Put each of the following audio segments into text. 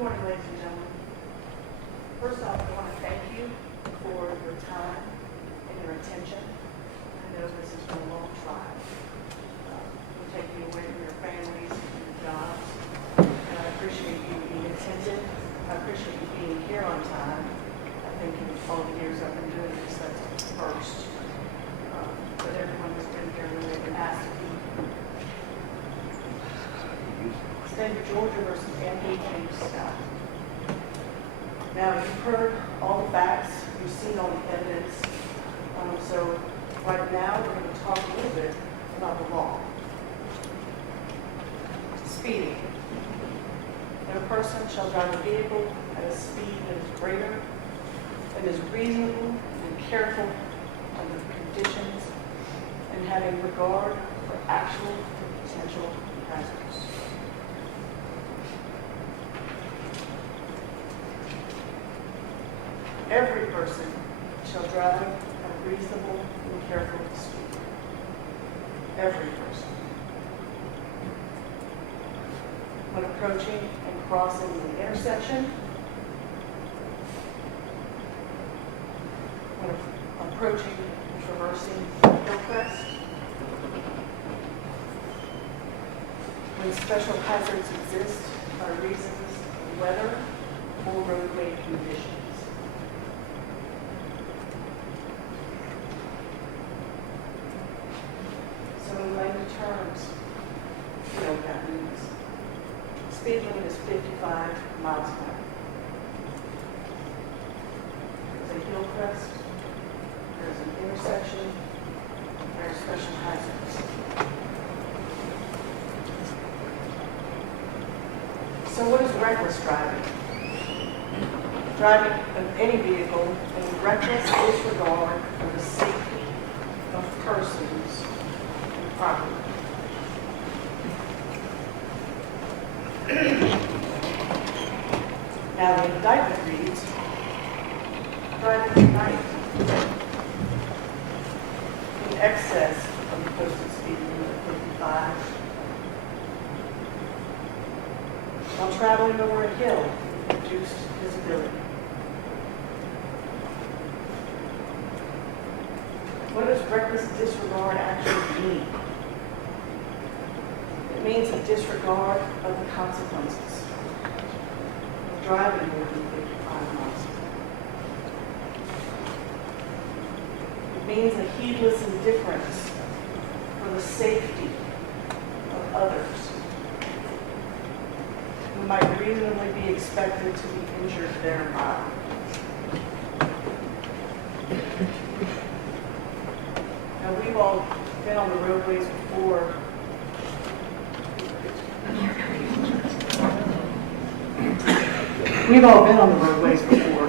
Good morning, ladies and gentlemen. First off, I want to thank you for your time and your attention. I know this has been a long trial. We're taking you away from your families and your jobs. And I appreciate you being attentive. I appreciate you being here on time. I think in all the years I've been doing this, that's a first. But everyone has been here when they've been asked to be. State of Georgia versus Anthony James Scott. Now, you've heard all the facts, you've seen all the evidence. So right now, we're going to talk a little bit about the law. Speeding. That a person shall drive a vehicle at a speed that is greater, that is reasonable and careful under the conditions, and having regard for actual and potential hazards. Every person shall drive at a reasonable and careful speed. Every person. When approaching and crossing an intersection, when approaching and traversing a hillcrest, when special hazards exist by reasons of weather or roadway conditions. So in layman terms, you know what that means. Speed limit is 55 miles an hour. There's a hillcrest, there's an intersection, there are special hazards. So what is reckless driving? Driving of any vehicle in reckless disregard for the safety of persons and property. Now the indictment reads, driving at night in excess of the posted speed limit of 55, while traveling over a hill with reduced visibility. What does reckless disregard actually mean? It means a disregard of the consequences of driving more than 55 miles. It means a heedless indifference for the safety of others who might reasonably be expected to be injured thereby. Now, we've all been on the roadways before. We've all been on the roadways before.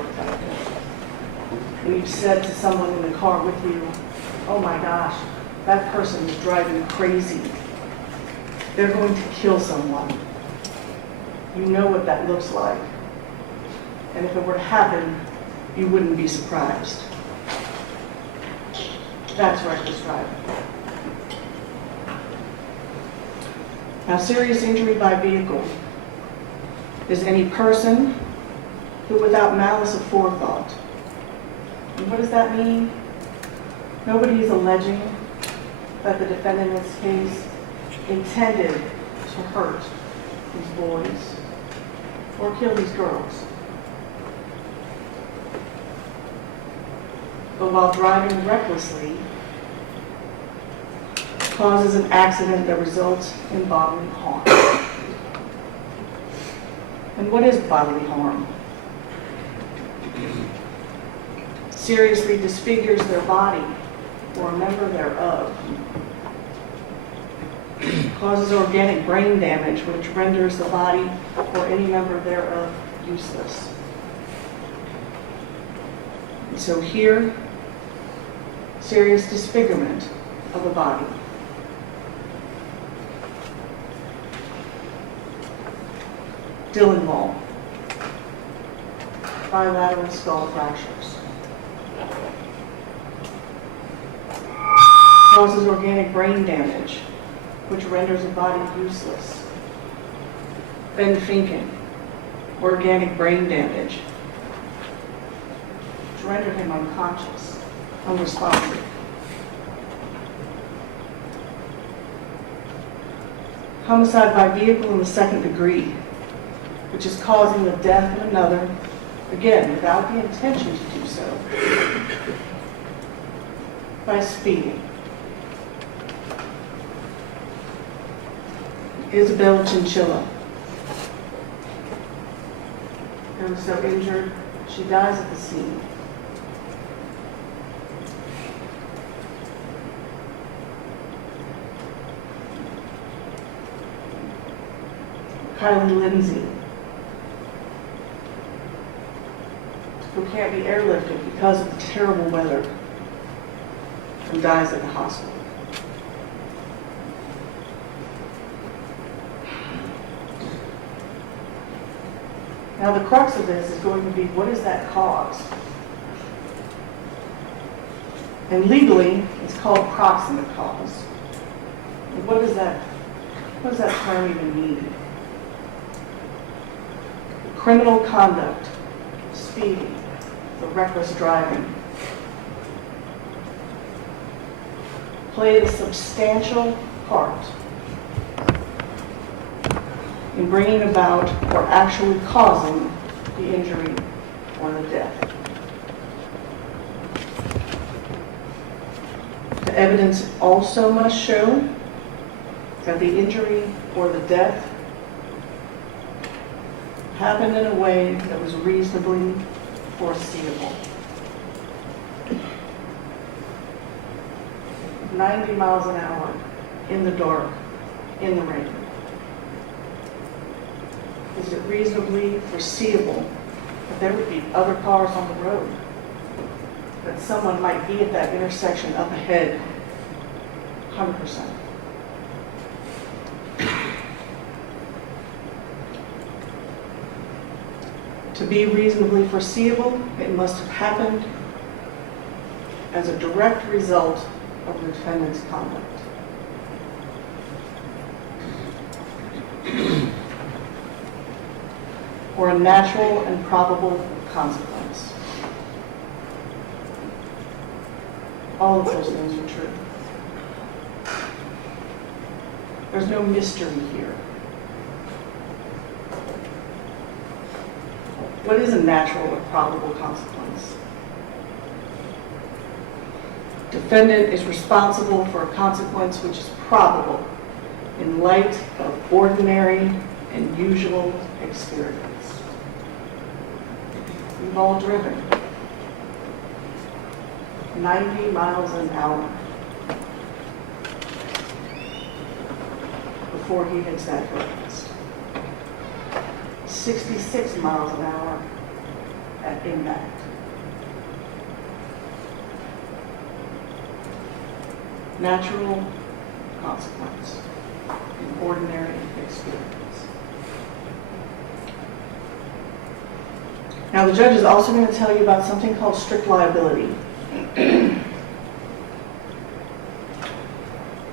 And you've said to someone in the car with you, oh my gosh, that person is driving crazy. They're going to kill someone. You know what that looks like. And if it were to happen, you wouldn't be surprised. That's reckless driving. Now, serious injury by vehicle is any person who, without malice aforethought, and what does that mean? Nobody is alleging that the defendant in this case intended to hurt these boys or kill these girls. But while driving recklessly, causes an accident that results in bodily harm. And what is bodily harm? Seriously disfigures their body or a member thereof. Causes organic brain damage, which renders the body or any member thereof useless. And so here, serious disfigurement of the body. Dillonwall, bilateral skull fractures. Causes organic brain damage, which renders the body useless. Ben Finken, organic brain damage, which rendered him unconscious, unresponsive. Homicide by vehicle in the second degree, which is causing the death of another, again, without the intention to do so, by speeding. Isabella Chinchilla. Who was so injured, she dies at the scene. Kylie Lindsay, who can't be airlifted because of the terrible weather, and dies at the hospital. Now the crux of this is going to be, what is that cause? And legally, it's called proximate cause. And what does that term even mean? Criminal conduct, speeding, the reckless driving, played a substantial part in bringing about or actually causing the injury or the death. The evidence also must show that the injury or the death happened in a way that was reasonably foreseeable. 90 miles an hour in the dark, in the rain. Is it reasonably foreseeable that there would be other cars on the road? That someone might be at that intersection up ahead? 100%. To be reasonably foreseeable, it must have happened as a direct result of the defendant's conduct. Or a natural and probable consequence. All of those things are true. There's no mystery here. What is a natural or probable consequence? Defendant is responsible for a consequence which is probable in light of ordinary and usual experience. We've all driven 90 miles an hour before he hits that footrest. 66 miles an hour at impact. Natural consequence in ordinary experience. Now the judge is also going to tell you about something called strict liability.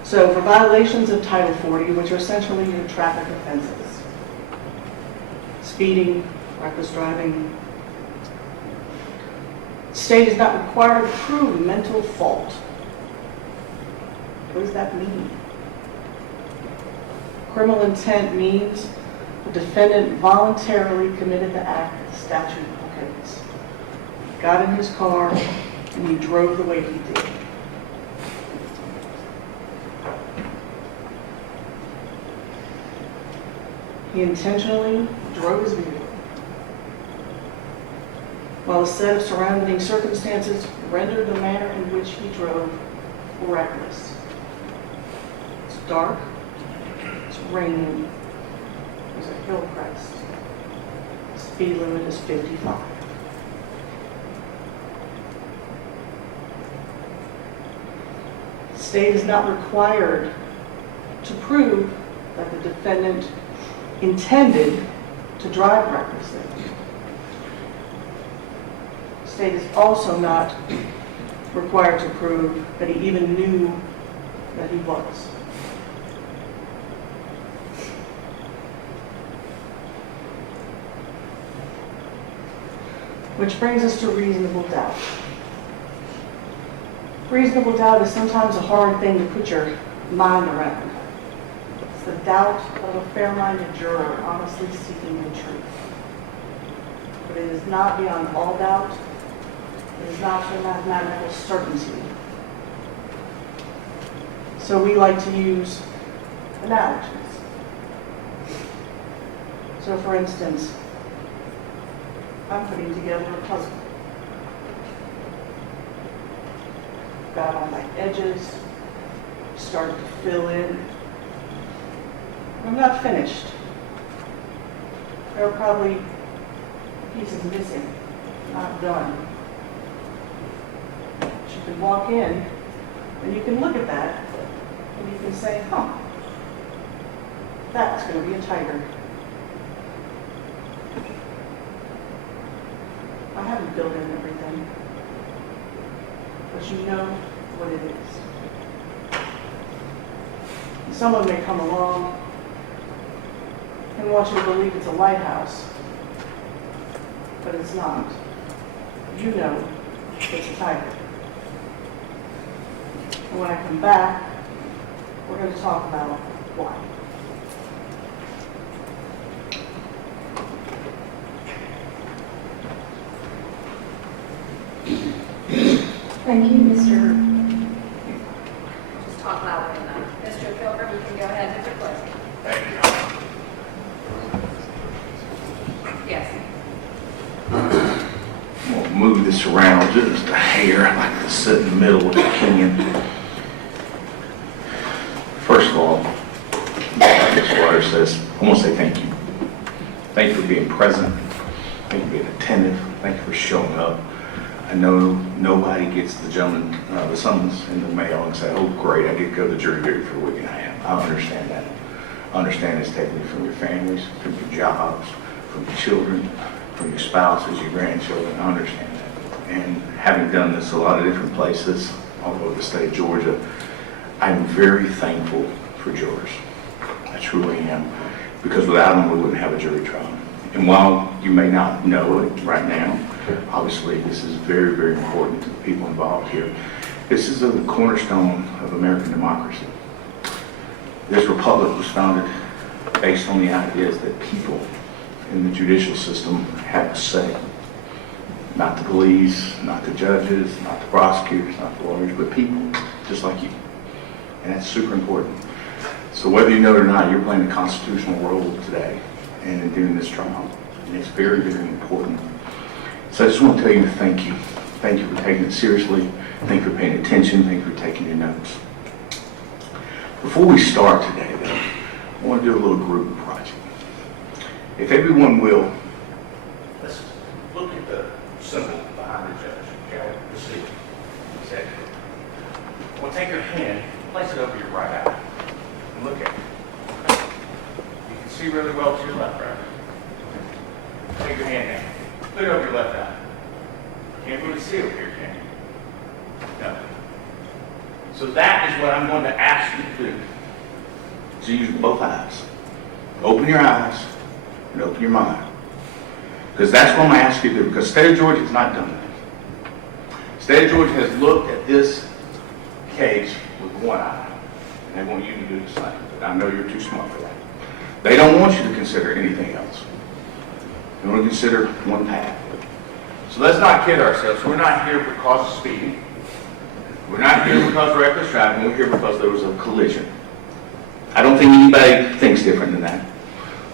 So for violations of Title 40, which are essentially your traffic offenses, speeding, reckless driving, the state is not required to prove mental fault. What does that mean? Criminal intent means the defendant voluntarily committed the act the statute prohibits. Got in his car and he drove the way he did. He intentionally drove his vehicle, while a set of surrounding circumstances rendered the manner in which he drove reckless. It's dark, it's raining, there's a hill crest. The speed limit is 55. The state is not required to prove that the defendant intended to drive recklessly. The state is also not required to prove that he even knew that he was. Which brings us to reasonable doubt. Reasonable doubt is sometimes a hard thing to put your mind around. It's the doubt of a fair-minded juror honestly seeking the truth. But it is not beyond all doubt. It is not to a mathematical certainty. So we like to use analogies. So for instance, I'm putting together a puzzle. Got all my edges, started to fill in. I'm not finished. There are probably pieces missing, not done. But you can walk in and you can look at that and you can say, huh, that's going to be a tiger. I haven't filled in everything, but you know what it is. And someone may come along and want you to believe it's a lighthouse, but it's not. You know it's a tiger. And when I come back, we're going to talk about why. Thank you, Mr. Just talk louder than that. Mr. Pilgrim, you can go ahead with your question. Thank you. Yes. We'll move this around just a hair. I like to sit in the middle if I can. First of all, like Ms. Waters says, I want to say thank you. Thank you for being present. Thank you for being attentive. Thank you for showing up. I know nobody gets the gentleman, the summons in the mail and say, oh great, I get to go to jury duty for a week and a half. I understand that. I understand it's taken you from your families, from your jobs, from your children, from your spouses, your grandchildren. I understand that. And having done this a lot of different places all over the state of Georgia, I'm very thankful for jurors. I truly am. Because without them, we wouldn't have a jury trial. And while you may not know it right now, obviously this is very, very important to the people involved here. This is the cornerstone of American democracy. This republic was founded based on the ideas that people in the judicial system have to say. Not the police, not the judges, not the prosecutors, not the lawyers, but people just like you. And that's super important. So whether you know it or not, you're playing a constitutional role today and in doing this trial. And it's very, very important. So I just want to tell you thank you. Thank you for taking it seriously. Thank you for paying attention. Thank you for taking your notes. Before we start today, though, I want to do a little group project. If everyone will, let's look at the symbol behind the judge. Okay, let's see. Exactly. I want to take your hand, place it over your right eye, and look at it. You can see really well to your left, right? Take your hand down. Put it over your left eye. Can't really see over here, can you? No. So that is what I'm going to ask you to do. So use both eyes. Open your eyes and open your mind. Because that's what I'm going to ask you to do. Because State of Georgia has not done that. State of Georgia has looked at this case with one eye. And they want you to do the same. But I know you're too smart for that. They don't want you to consider anything else. They want to consider one path. So let's not kid ourselves. We're not here because of speeding. We're not here because of reckless driving. We're here because there was a collision. I don't think anybody thinks different than that.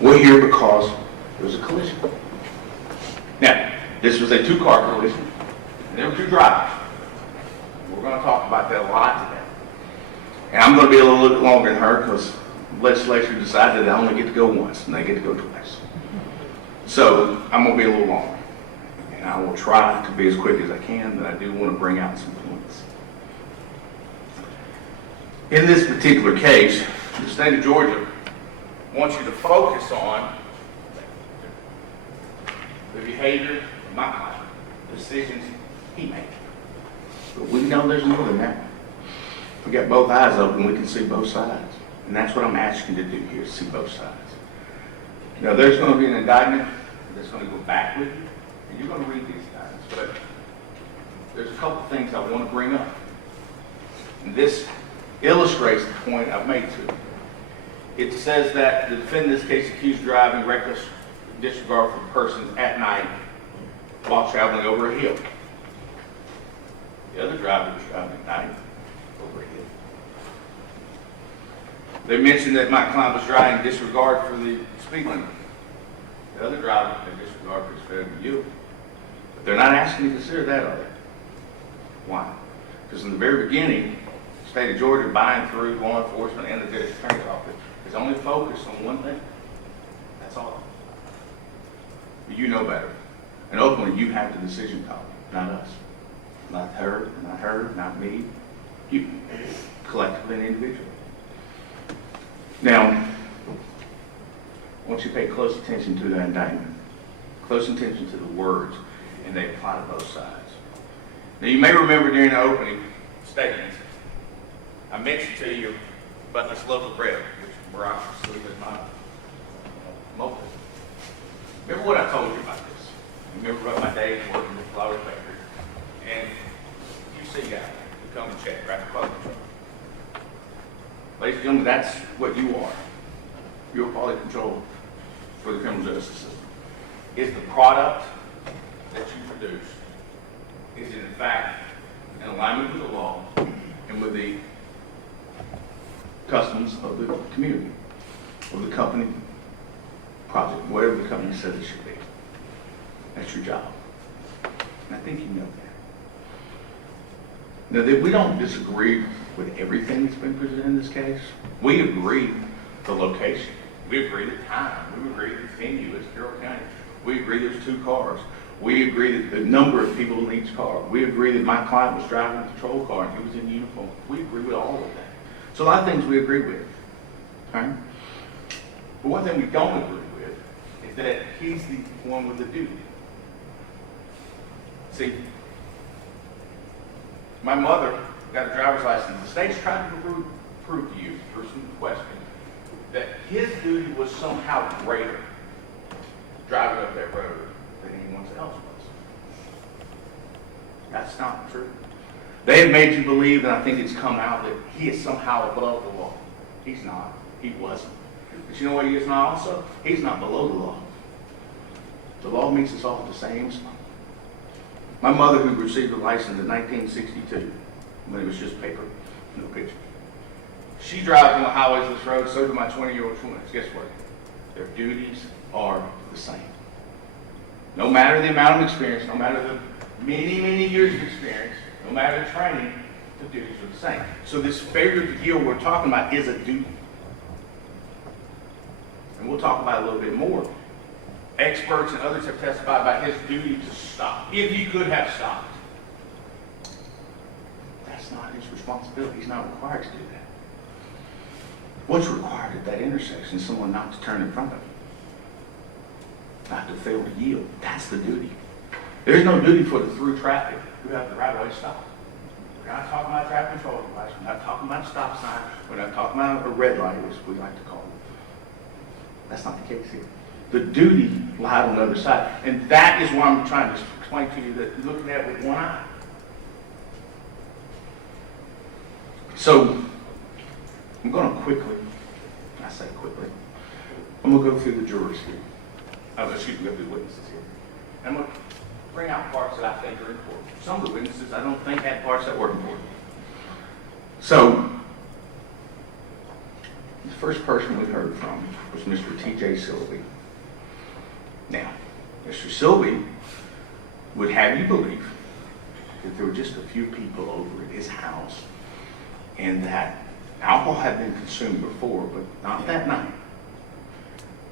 We're here because there was a collision. Now, this was a two-car collision, and there were two drivers. We're going to talk about that a lot today. And I'm going to be a little bit longer than her because the legislature decided I only get to go once, and they get to go twice. So I'm going to be a little longer. And I will try to be as quick as I can, but I do want to bring out some points. In this particular case, the state of Georgia wants you to focus on the behavior of my client, the decisions he made. But we know there's more than that. If we got both eyes open, we can see both sides. And that's what I'm asking you to do here, see both sides. Now, there's going to be an indictment that's going to go back with you, and you're going to read these guys. but there's a couple things I want to bring up. And this illustrates the point I've made to you. It says that the defendant in this case accused of driving reckless disregard for persons at night while traveling over a hill. The other driver was driving at night over a hill. They mentioned that my client was driving in disregard for the speed limit. The other driver in disregard for his failure to yield. But they're not asking you to consider that, are they? Why? Because in the very beginning, the state of Georgia, buying through law enforcement and the district attorney's office, is only focused on one thing. That's all. But you know better. And ultimately, you have the decision power, not us. Not her, not me. You, collectively and individually. Now, I want you to pay close attention to that indictment. Close attention to the words, and they apply to both sides. Now, you may remember during the opening statement, I mentioned to you about this local bread, which miraculously is my motive. Remember what I told you about this? Remember about my days working in the flour factory? And you see guys who come and check, right? Quality control. Ladies and gentlemen, that's what you are. You're quality control for the criminal justice system. Is the product that you produce, is it in fact in alignment with the law and with the customs of the community, or the company project, whatever the company says it should be? That's your job. And I think you know that. Now, that we don't disagree with everything that's been presented in this case. We agree the location. We agree the time. We agree the venue is Carroll County. We agree there's 2 cars. We agree that the number of people in each car. We agree that my client was driving a patrol car and he was in uniform. We agree with all of that. So a lot of things we agree with. Okay? But one thing we don't agree with is that he's the one with the duty. See, my mother got a driver's license. The state's trying to prove to you, through some questions, that his duty was somehow greater driving up that road than anyone else was. That's not true. They have made you believe, and I think it's come out, that he is somehow above the law. He's not. He wasn't. But you know what he is not also? He's not below the law. The law meets us all at the same spot. My mother, who received a license in 1962, when it was just paper, no picture. She drives on the highways of this road, so do my 20-year-old twins. Guess what? Their duties are the same. No matter the amount of experience, no matter the many, many years of experience, no matter the training, the duties are the same. So this failure to yield we're talking about is a duty. And we'll talk about it a little bit more. Experts and others have testified about his duty to stop, if he could have stopped. That's not his responsibility. He's not required to do that. What's required at that intersection is someone not to turn in front of him, not to fail to yield. That's the duty. There's no duty for the through traffic who have the right way to stop. We're not talking about traffic control device. We're not talking about a stop sign. We're not talking about a red light, as we like to call it. That's not the case here. The duty lied on the other side. And that is why I'm trying to explain to you that you're looking at it with one eye. So, I'm going to quickly, I say quickly, I'm going to go through the jurors here. Go through the witnesses here. And I'm going to bring out parts that I think are important. Some of the witnesses I don't think had parts that were important. So, the first person we heard from was Mr. T.J. Silvey. Now, Mr. Silvey would have you believe that there were just a few people over at his house and that alcohol had been consumed before, but not that night.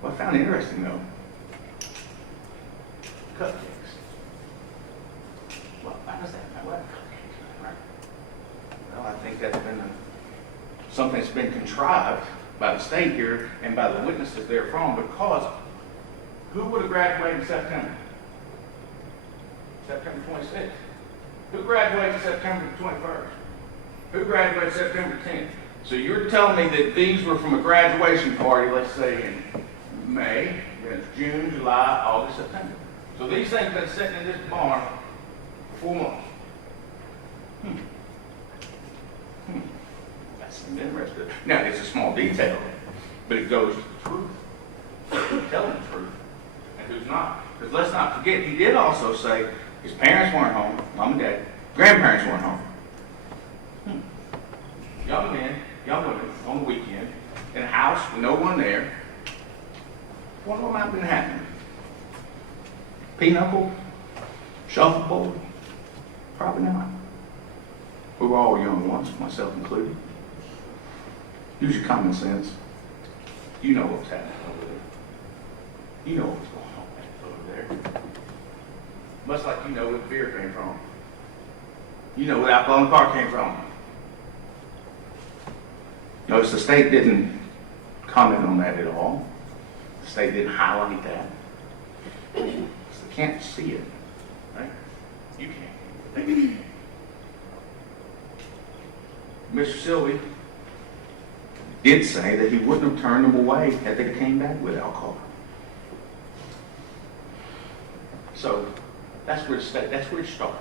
What I found interesting, though, cupcakes. Well, why does that matter? What cupcakes, right? Well, I think that's been something that's been contrived by the state here and by the witnesses therefrom, because who would have graduated in September? September 26th. Who graduated September 21st? Who graduated September 10th? So you're telling me that these were from a graduation party, let's say in May, June, July, August, September. So these things have been sitting in this barn 4 months. That's interesting. Now, it's a small detail, but it goes to the truth. Who's telling the truth and who's not. Because let's not forget, he did also say his parents weren't home, mom and dad, grandparents weren't home. Young men, young women on the weekend, in a house with no one there. Wonder what might have been happening. Pinochle? Shuffleboard? Probably not. We were all young once, myself included. Use your common sense. You know what's happening over there. You know what's going on over there. Much like you know where the beer came from. You know where the alcohol in the car came from. Notice the state didn't comment on that at all. The state didn't highlight that. So they can't see it, right? You can't. They can't. Mr. Sylvie did say that he wouldn't have turned them away had they came back with alcohol. So that's where it starts.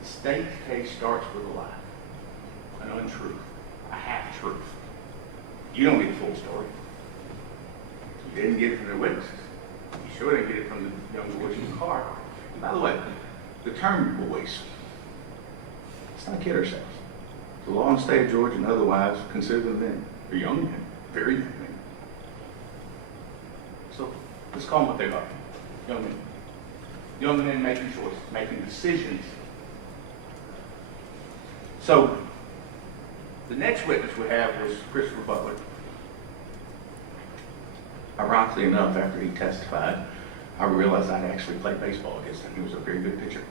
The state case starts with a lie, an untruth, a half-truth. You don't get the full story. You didn't get it from the witnesses. You sure didn't get it from the young boys in the car. And by the way, the term boys, let's not kid ourselves. The law in the state of Georgia and otherwise consider them men. They're young men, very young men. So let's call them what they are, young men. Young men making choices, making decisions. So the next witness we have was Christopher Butler. Ironically enough, after he testified, I realized I'd actually played baseball against him. He was a very good pitcher.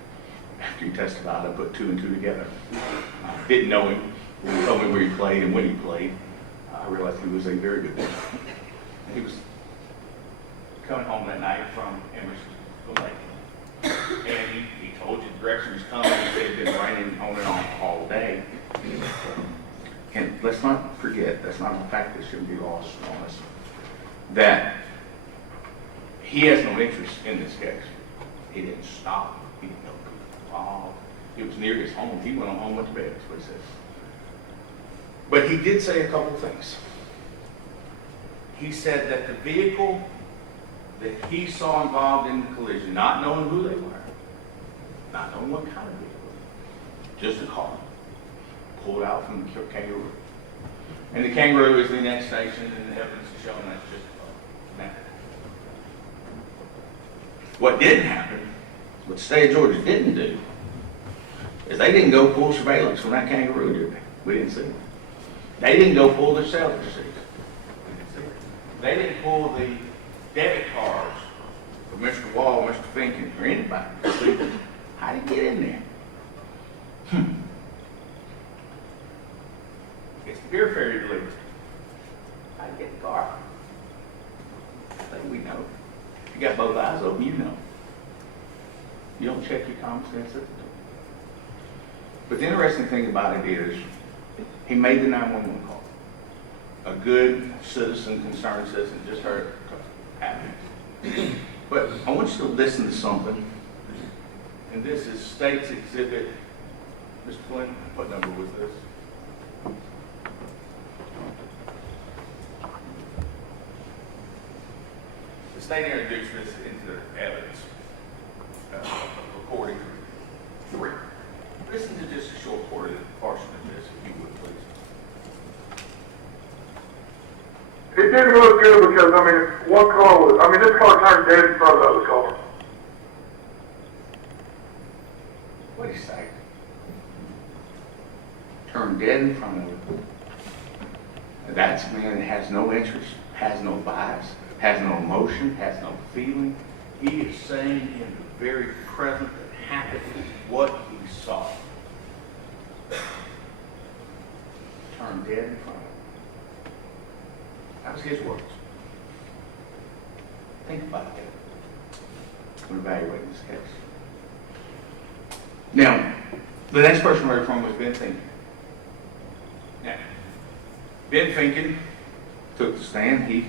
After he testified, I put 2 and 2 together. I didn't know him. When he told me where he played and when he played, I realized he was a very good pitcher. He was coming home that night from Emerson, and he told you the direction he was coming. He said it had been raining on and off all day. And let's not forget, that's not a fact that shouldn't be lost on us, that he has no interest in this case. He didn't stop. He didn't know people involved. It was near his home. He went on home, went to bed, that's what he said. But he did say a couple things. He said that the vehicle that he saw involved in the collision, not knowing who they were, not knowing what kind of vehicle, just a car, pulled out from the kangaroo. And the kangaroo is the next station, and the evidence is showing that's just a car. Now, what didn't happen, what the state of Georgia didn't do, is they didn't go pull surveillance from that kangaroo, did they? We didn't see it. They didn't go pull their sales receipts. We didn't see it. They didn't pull the debit cards for Mr. Wall, Mr. Finken, or anybody to see how did he get in there. It's the beer ferry delivery. How did he get the car? I think we know. If you got both eyes open, you know. You don't check your common sense at the door. But the interesting thing about it is, he made the 911 call. A good citizen, concerned citizen, just heard it happen. But I want you to listen to something. And this is State's Exhibit. Mr. Flynn, what number was this? The state introduced this into their evidence recording 3. Listen to just a short portion of this, if you would, please. It didn't look good because, one car was, this car turned dead in front of the other car. What did he say? Turned dead in front of him. That's a man that has no interest, has no bias, has no emotion, has no feeling. He is saying in the very present that happened what he saw. Turned dead in front of him. That was his words. Think about that when evaluating this case. Now, the next person we heard from was Ben Finken. Now, Ben Finken took the stand. He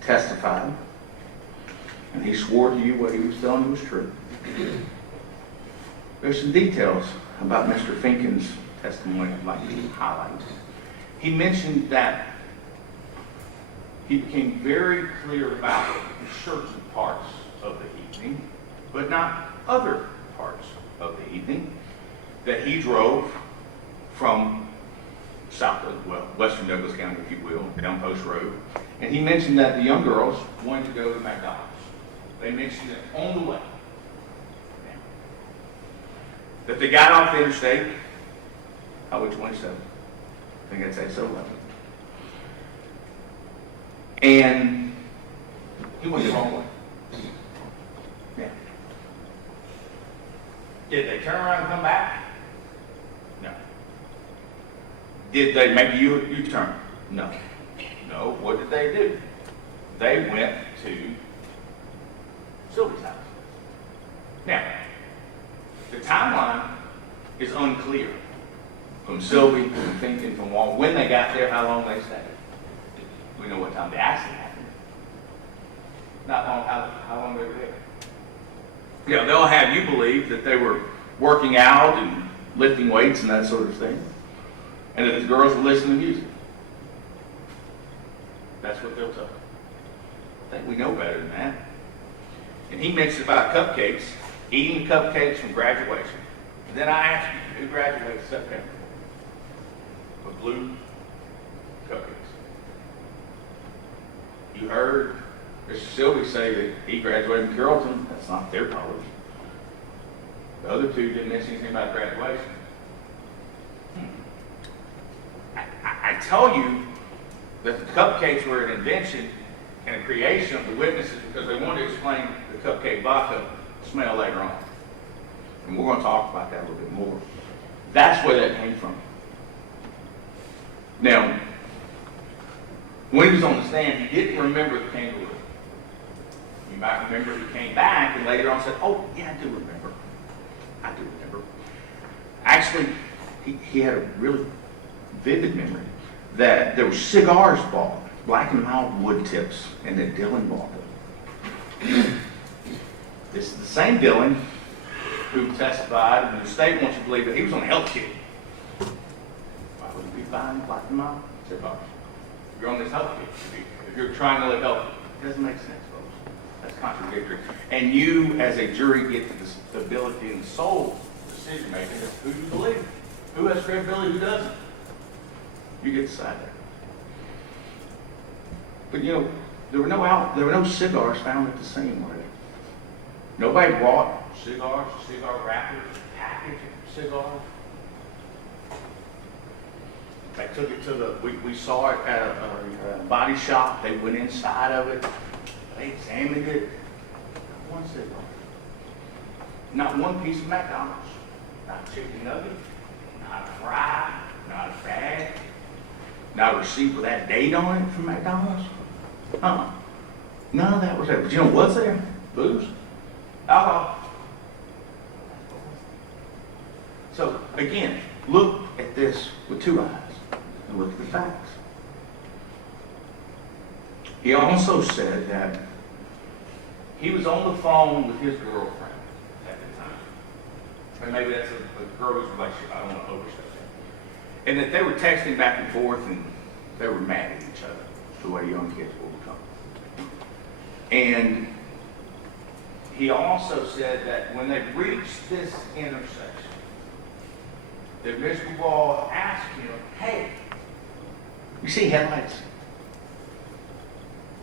testified. And he swore to you what he was telling you was true. there's some details about Mr. Finken's testimony I'd like to highlight. He mentioned that he became very clear about certain parts of the evening, but not other parts of the evening, that he drove from Western Douglas County, if you will, down Post Road, and he mentioned that the young girls wanted to go to McDonald's. They mentioned it on the way. That they got off the interstate, Highway 27, I think that's exit 11. And he went the wrong way. Yeah. Did they turn around and come back? No. Did they make a U-turn? No. No. What did they do? They went to Sylvie's house. Now, the timeline is unclear. From Sylvie, from Finken, from Wall, when they got there, how long they stayed. We know what time the accident happened. Not long, how long they were there. You know, they'll have you believe that they were working out and lifting weights and that sort of thing. And that the girls were listening to music. That's what they'll tell you. I think we know better than that. And he mentioned about cupcakes, eating cupcakes from graduation. And then I asked him, who graduated September? With blue cupcakes. You heard Mr. Sylvie say that he graduated from Carrollton. That's not their college. The other two didn't mention anything about graduation. I tell you that the cupcakes were an invention and a creation of the witnesses because they wanted to explain the cupcake vodka smell later on. And we're going to talk about that a little bit more. That's where that came from. Now, when he was on the stand, he didn't remember the kangaroo. You might remember he came back and later on said, oh, yeah, I do remember. I do remember. Actually, he had a really vivid memory that there were cigars bought, Black and Mild wood tips, and that Dylan bought them. This is the same Dylan who testified, and the state wants you to believe that he was on a health kick. Why would he be buying Black and Mild cigars? If you're on this health kick, if you're trying to live healthy, it doesn't make sense, folks. That's contradictory. And you, as a jury, get the ability and the sole decision making of who you believe. Who has credibility, who doesn't. You get to decide that. But you know, there were no cigars found at the scene, were there? Nobody brought cigars, cigar wrappers, package of cigars. They took it to we saw it at a body shop. They went inside of it. They examined it. Not one cigar. Not one piece of McDonald's. Not a chicken nugget. Not a fry. Not a bag. Not a receipt with that date on it from McDonald's. None of that was there. But you know what's there? Booze. Alcohol. So again, look at this with two eyes and look at the facts. He also said that he was on the phone with his girlfriend at the time. And maybe that's a girl's relationship. I don't want to overstep that. And that they were texting back and forth and they were mad at each other, the way young kids will become. And he also said that when they reached this intersection, that Mr. Wall asked him, hey, you see headlights?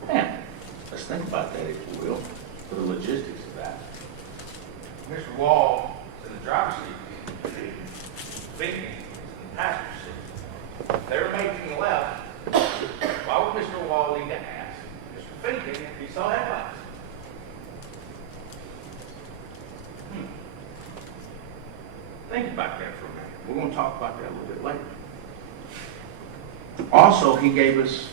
Man, let's think about that, if you will, for the logistics of that. Mr. Wall is in the driver's seat, Finken is in the passenger seat. They were making a left. Why would Mr. Wall need to ask Mr. Finken if he saw headlights? Think about that for a minute. We're going to talk about that a little bit later. Also, he gave us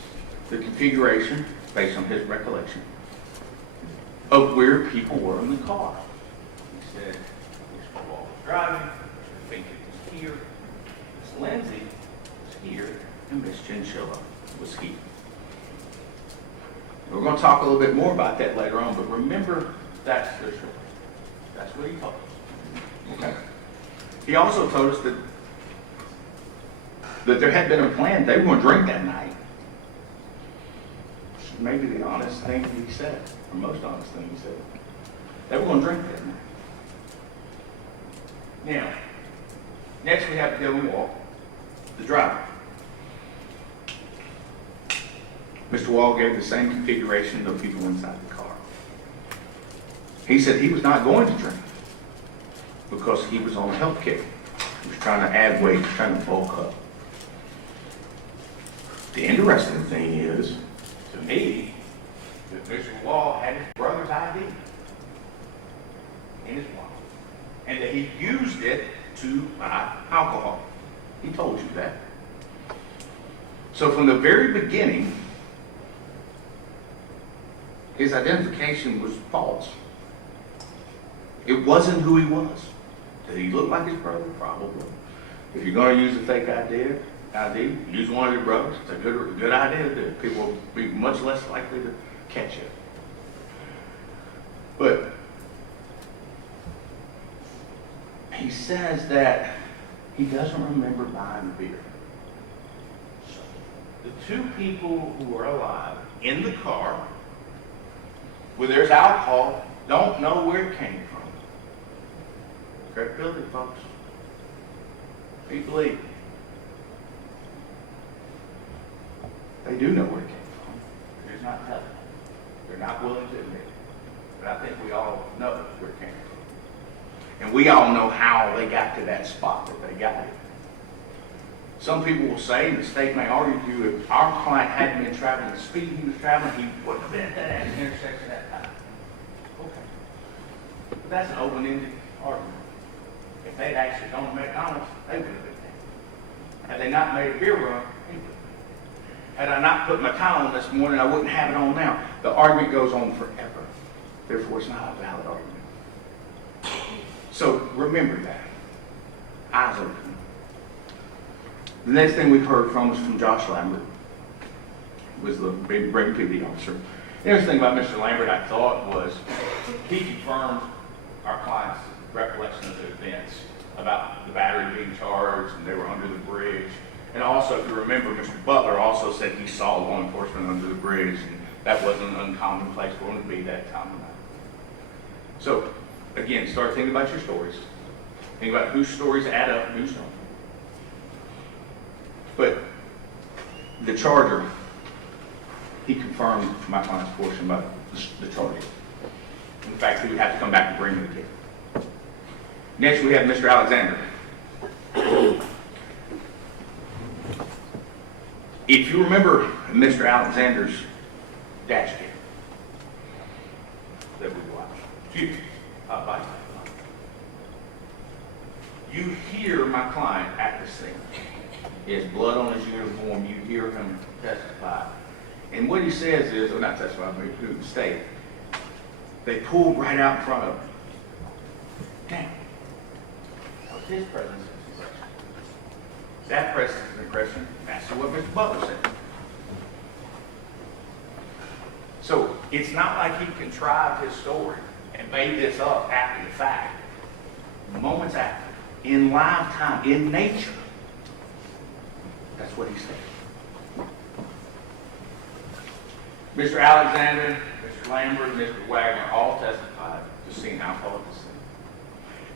the configuration, based on his recollection, of where people were in the car. He said Mr. Wall was driving, Mr. Finken was here, Miss Lindsay was here, and Miss Chinchilla was here. We're going to talk a little bit more about that later on, but remember, that's the story. That's what he told us. Okay? He also told us that there had been a plan. They were going to drink that night. Maybe the honest thing he said, or most honest thing he said. They were going to drink that night. Now, next we have Dylan Wall, the driver. Mr. Wall gave the same configuration to the people inside the car. He said he was not going to drink because he was on a health kick. He was trying to add weight, trying to bulk up. The interesting thing is, to me, that Mr. Wall had his brother's ID in his wallet, and that he used it to buy alcohol. He told you that. So from the very beginning, his identification was false. It wasn't who he was. Did he look like his brother? Probably. If you're going to use a fake ID, use one of your brothers. It's a good idea to do. People will be much less likely to catch it. But he says that he doesn't remember buying the beer. So the two people who are alive in the car where there's alcohol don't know where it came from. Credibility, folks. They believe. They do know where it came from. They're just not telling. They're not willing to admit it. But I think we all know where it came from. And we all know how they got to that spot that they got it. Some people will say, and the state may argue, if our client hadn't been traveling the speed he was traveling, he wouldn't have been at that intersection at that time. Okay. But that's an open-ended argument. If they'd actually gone to McDonald's, they would have been there. Had they not made a beer run, he would have been. Had I not put my tie on this morning, I wouldn't have it on now. The argument goes on forever. Therefore, it's not a valid argument. So remember that. Eyes open. The next thing we heard from was from Josh Lambert, who was the big PD officer. The interesting thing about Mr. Lambert, I thought, was he confirmed our client's recollection of the events about the battery being charged and they were under the bridge. And also, if you remember, Mr. Butler also said he saw law enforcement under the bridge, and that wasn't an uncommon place for him to be that time of night. So, again, start thinking about your stories. Think about whose stories add up and whose don't. But the charger, he confirmed my client's portion about the charger. In fact, he would have to come back and bring it again. Next, we have Mr. Alexander. If you remember Mr. Alexander's dash cam that we watched, you hear my client at the scene. He has blood on his uniform. You hear him testify. And what he says is, or not testify, but he state, they pulled right out in front of him. Damn. That was his presence and impression. That presence and impression matches what Mr. Butler said. So it's not like he contrived his story and made this up after the fact. Moments after, in live time, in nature. That's what he said. Mr. Alexander, Mr. Lambert, and Mr. Wagner all testified to seeing alcohol at the scene.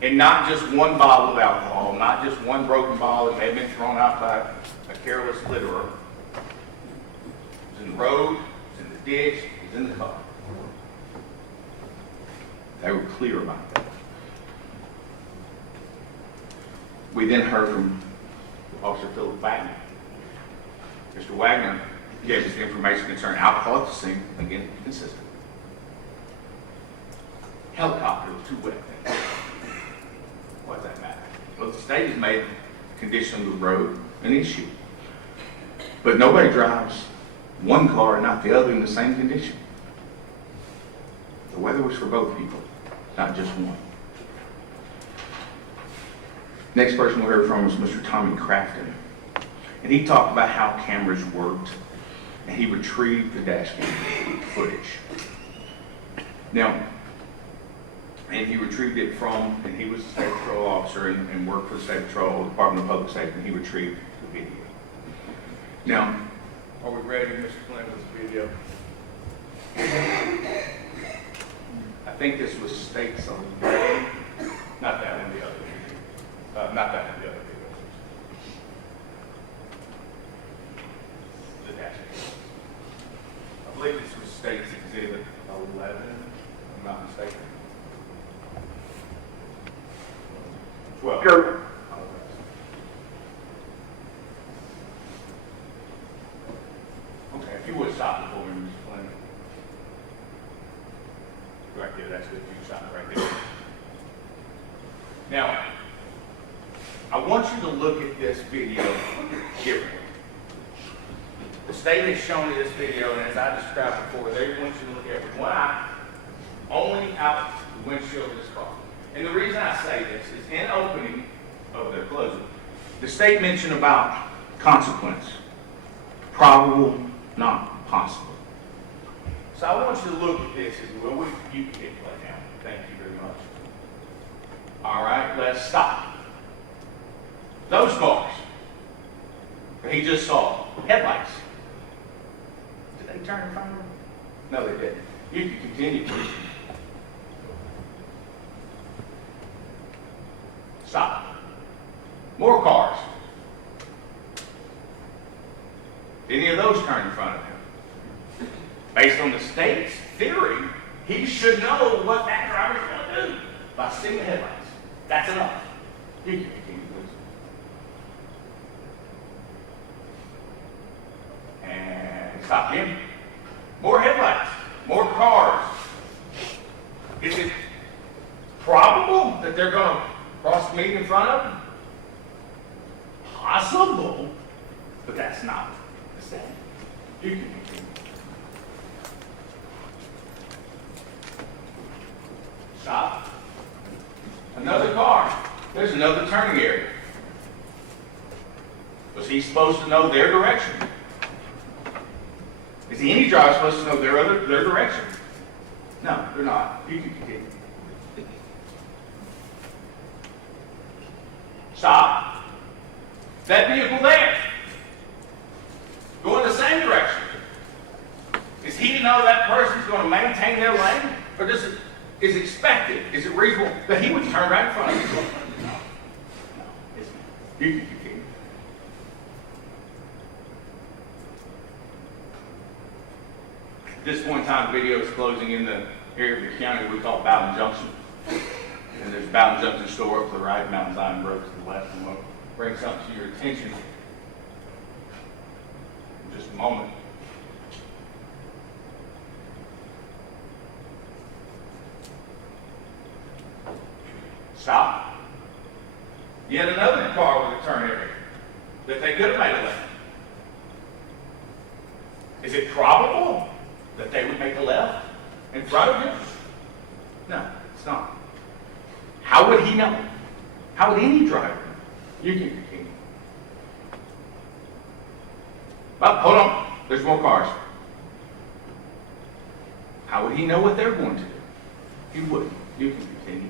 And not just one bottle of alcohol, not just one broken bottle that may have been thrown out by a careless litterer. It was in the road, it was in the ditch, it was in the car. They were clear about that. We then heard from Officer Philip Wagner. Mr. Wagner gave us the information concerning alcohol at the scene, again, consistent. Helicopter was too wet. What does that matter? Well, the state has made condition of the road an issue. But nobody drives one car and not the other in the same condition. The weather was for both people, not just one. Next person we heard from was Mr. Tommy Crafton. And he talked about how cameras worked, and he retrieved the dash cam footage. Now, and he retrieved it from, and he was a state patrol officer and worked for the state patrol, Department of Public Safety, and he retrieved the video. Now, are we ready, Mr. Flynn, with the video? I think this was states on, not that one, the other video. Not that one, the other video. The dash video. I believe this was states exhibit 11, if I'm not mistaken. 12. Because Okay, if you would stop it for me, Mr. Flynn. Right there, that's good. You can stop it right there. Now, I want you to look at this video differently. The state has shown you this video, and as I described before, they want you to look at it with one eye, only out the windshield of this car. And the reason I say this is in opening of their closing, the state mentioned about consequence, probable, not possible. So I want you to look at this as well. You can hit play now. Thank you very much. All right, let's stop. Those cars that he just saw, headlights. Did they turn in front of him? No, they didn't. You can continue, please. Stop. More cars. Did any of those turn in front of him? Based on the state's theory, he should know what that driver's going to do by seeing the headlights. That's enough. You can continue, please. And stop again. More headlights. More cars. Is it probable that they're going to cross the median in front of them? Possible, but that's not the same. You can continue. Stop. Another car. There's another turning area. Was he supposed to know their direction? Is any driver supposed to know their direction? No, they're not. You can continue. Stop. That vehicle there, going the same direction. Is he to know that person's going to maintain their lane? Or is expected, is it reasonable that he would turn right in front of you? No. It's not. You can continue. At this point in time, the video is closing in the area of the county we call Bowden Junction. And there's Bowden Junction store up to the right, Mountain Zion Road to the left. And we'll bring something to your attention in just a moment. Stop. Yet another car with a turn area that they could have made a left. Is it probable that they would make a left in front of him? No, it's not. How would he know? How would any driver know? You can continue. But hold on, there's more cars. How would he know what they're going to do? He wouldn't. You can continue.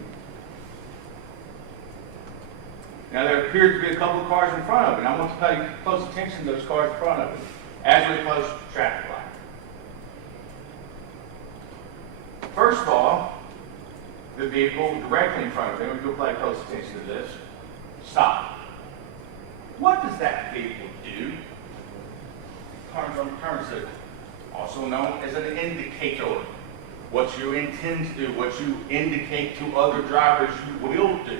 Now there appears to be a couple of cars in front of him, and I want to pay close attention to those cars in front of him as we approach the traffic light. First of all, the vehicle directly in front of him, we'll pay close attention to this. Stop. What does that vehicle do? Turns on turn signal, also known as an indicator. What you intend to do, what you indicate to other drivers you will do.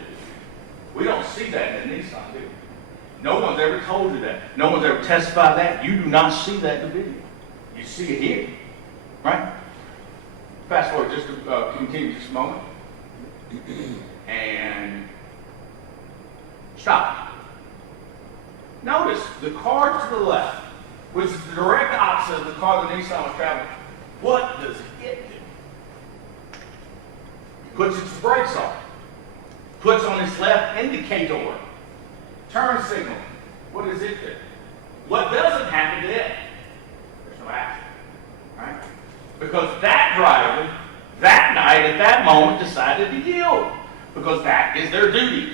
We don't see that in Nissan, do we? No one's ever told you that. No one's ever testified that. You do not see that in the video. You see it here, right? Fast forward just to continue just a moment. And stop. Notice the car to the left, which is the direct opposite of the car that Nissan was traveling. What does it do? It puts its brakes on. Puts on its left indicator. Turn signal. What does it do? What doesn't happen to it? There's no accident. Right? Because that driver that night, at that moment, decided to yield because that is their duty.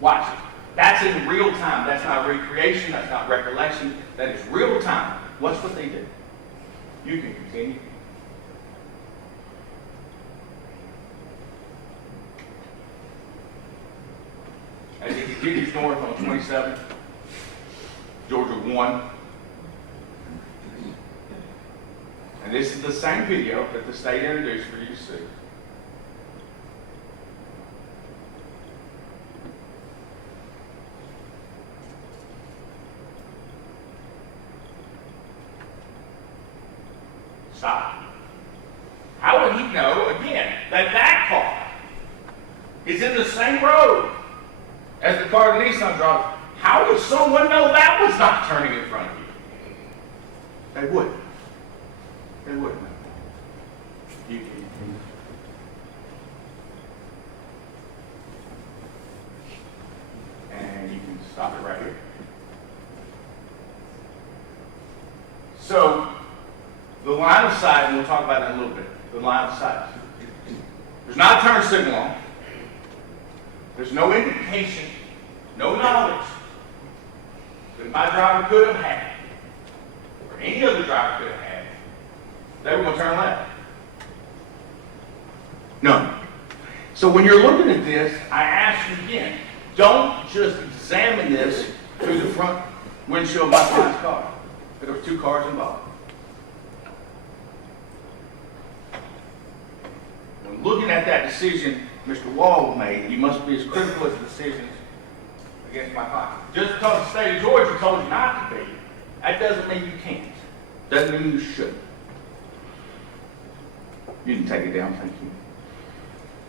Watch it. That's in real time. That's not recreation. That's not recollection. That is real time. Watch what they did. You can continue. As he continues north on 27, Georgia 1. And this is the same video that the state introduced for you to see. Stop. How would he know, again, that that car is in the same road as the car the Nissan drives? How would someone know that was not turning in front of you? They wouldn't. They wouldn't. And you can stop it right here. So, the line of sight, and we'll talk about that in a little bit. The line of sight. There's not a turn signal on. There's no indication, no knowledge that my driver could have had, or any other driver could have had. They were going to turn left. No. So when you're looking at this, I ask you again, don't just examine this through the front windshield of my client's car. There were two cars involved. When looking at that decision Mr. Wall made, you must be as critical as the decisions against my client. Just because the state of Georgia told you not to be, that doesn't mean you can't. Doesn't mean you shouldn't. You can take it down, thank you.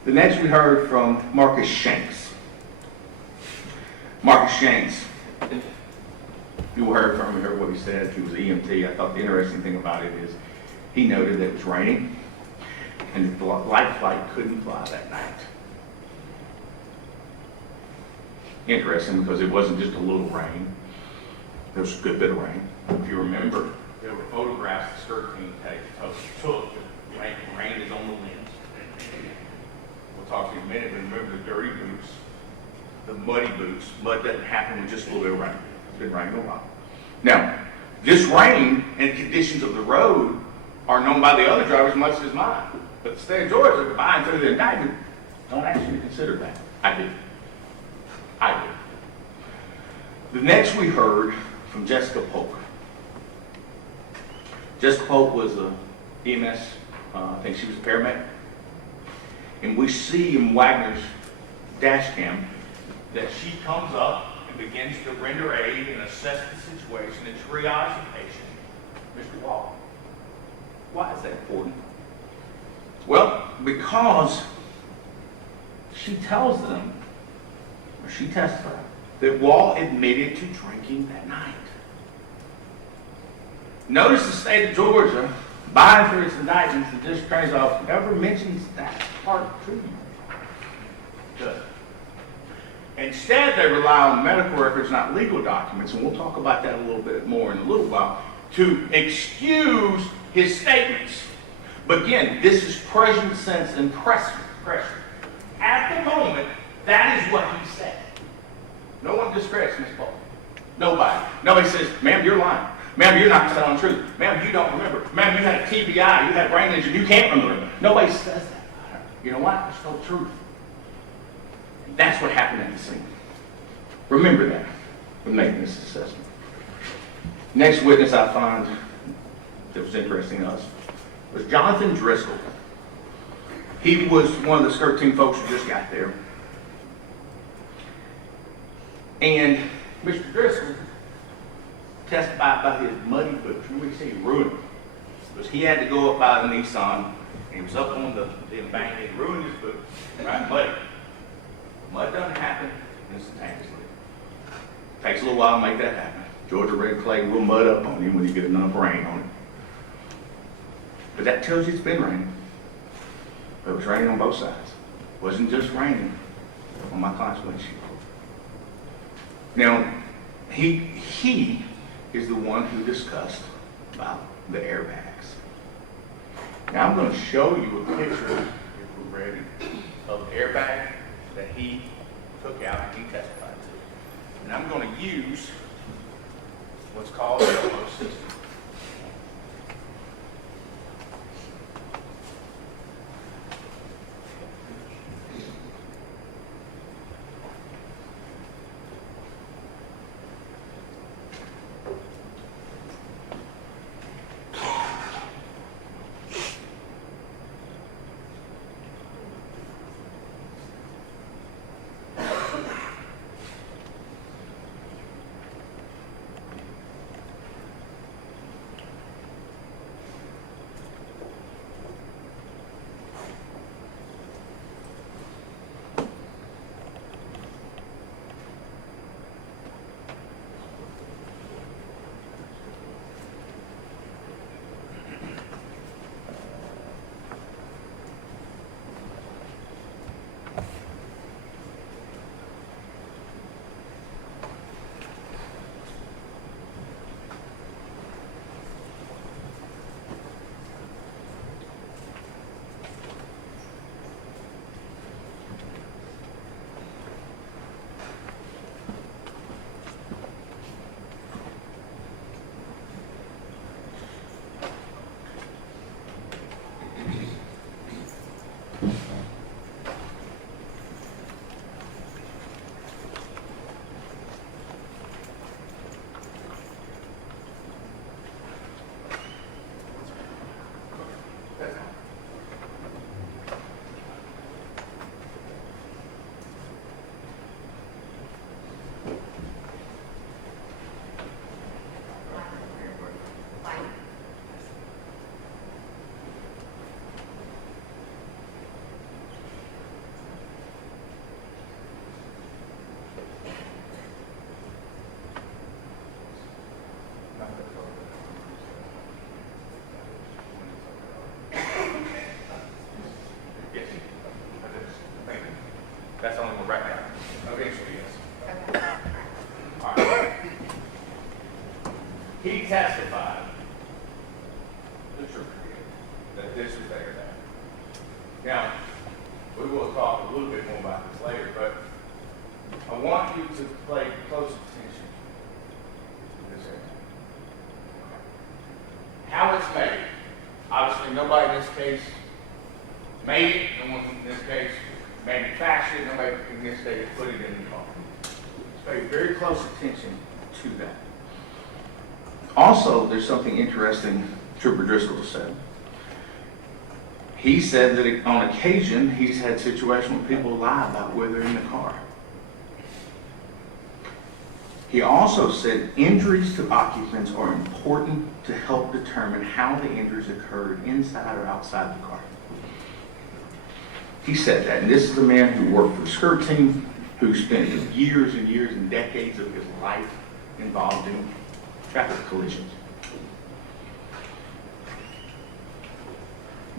The next we heard from Marcus Shanks. Marcus Shanks, you heard from him, heard what he said. He was EMT. I thought the interesting thing about it is he noted that it was raining and the light flight couldn't fly that night. Interesting because it wasn't just a little rain. There was a good bit of rain. If you remember, there were photographs the skirt team took. The rain is on the lens. We'll talk to you in a minute, but remember the dirty boots, the muddy boots. Mud doesn't happen with just a little bit of rain. It's been raining a lot. Now, this rain and conditions of the road are known by the other drivers as much as mine. But the state of Georgia, buying through the indictment, don't actually consider that. I do. I do. The next we heard from Jessica Polk. Jessica Polk was a EMS, I think she was a paramedic. And we see in Wagner's dash cam that she comes up and begins to render aid and assess the situation and triage the patient, Mr. Wall. Why is that important? Well, because she tells them, or she testified, that Wall admitted to drinking that night. Notice the state of Georgia, buying through its indictments, the district attorney's office never mentions that part to you. Does. Instead, they rely on medical records, not legal documents, and we'll talk about that a little bit more in a little while, to excuse his statements. But again, this is present sense and pressure. At the moment, that is what he said. No one discredits Ms. Polk. Nobody. Nobody says, ma'am, you're lying. Ma'am, you're not telling the truth. Ma'am, you don't remember. Ma'am, you had a TBI, you had a brain injury, you can't remember. Nobody says that about her. You know what? There's no truth. And that's what happened at the scene. Remember that when making this assessment. Next witness I find that was interesting to us was Jonathan Driscoll. He was one of the skirt team folks who just got there. And Mr. Driscoll testified about his muddy boots. Remember he said he ruined them. Because he had to go up by the Nissan, and he was up on the embankment, and ruined his boots. Right, muddy. Mud doesn't happen instantaneously. Takes a little while to make that happen. Georgia red clay will mud up on him when you get enough rain on it. But that tells you it's been raining. But it was raining on both sides. It wasn't just raining on my client's windshield. Now, he is the one who discussed about the airbags. Now I'm going to show you a picture, if we're ready, of the airbag that he took out and he testified to. And I'm going to use what's called a yellow system. That's only one right now. Eventually, yes. Okay. All right. He testified, the trooper did, that this was their bag. Now, we will talk a little bit more about this later, but I want you to pay close attention to this area. How it's made. Obviously, nobody in this case made it. No one in this case manufactured it. Nobody in this case put it in the car. Pay very close attention to that. Also, there's something interesting Trooper Driscoll said. He said that on occasion, he's had situations where people lie about where they're in the car. He also said injuries to occupants are important to help determine how the injuries occurred inside or outside the car. He said that, and this is a man who worked for the skirt team, who spent years and years and decades of his life involved in traffic collisions.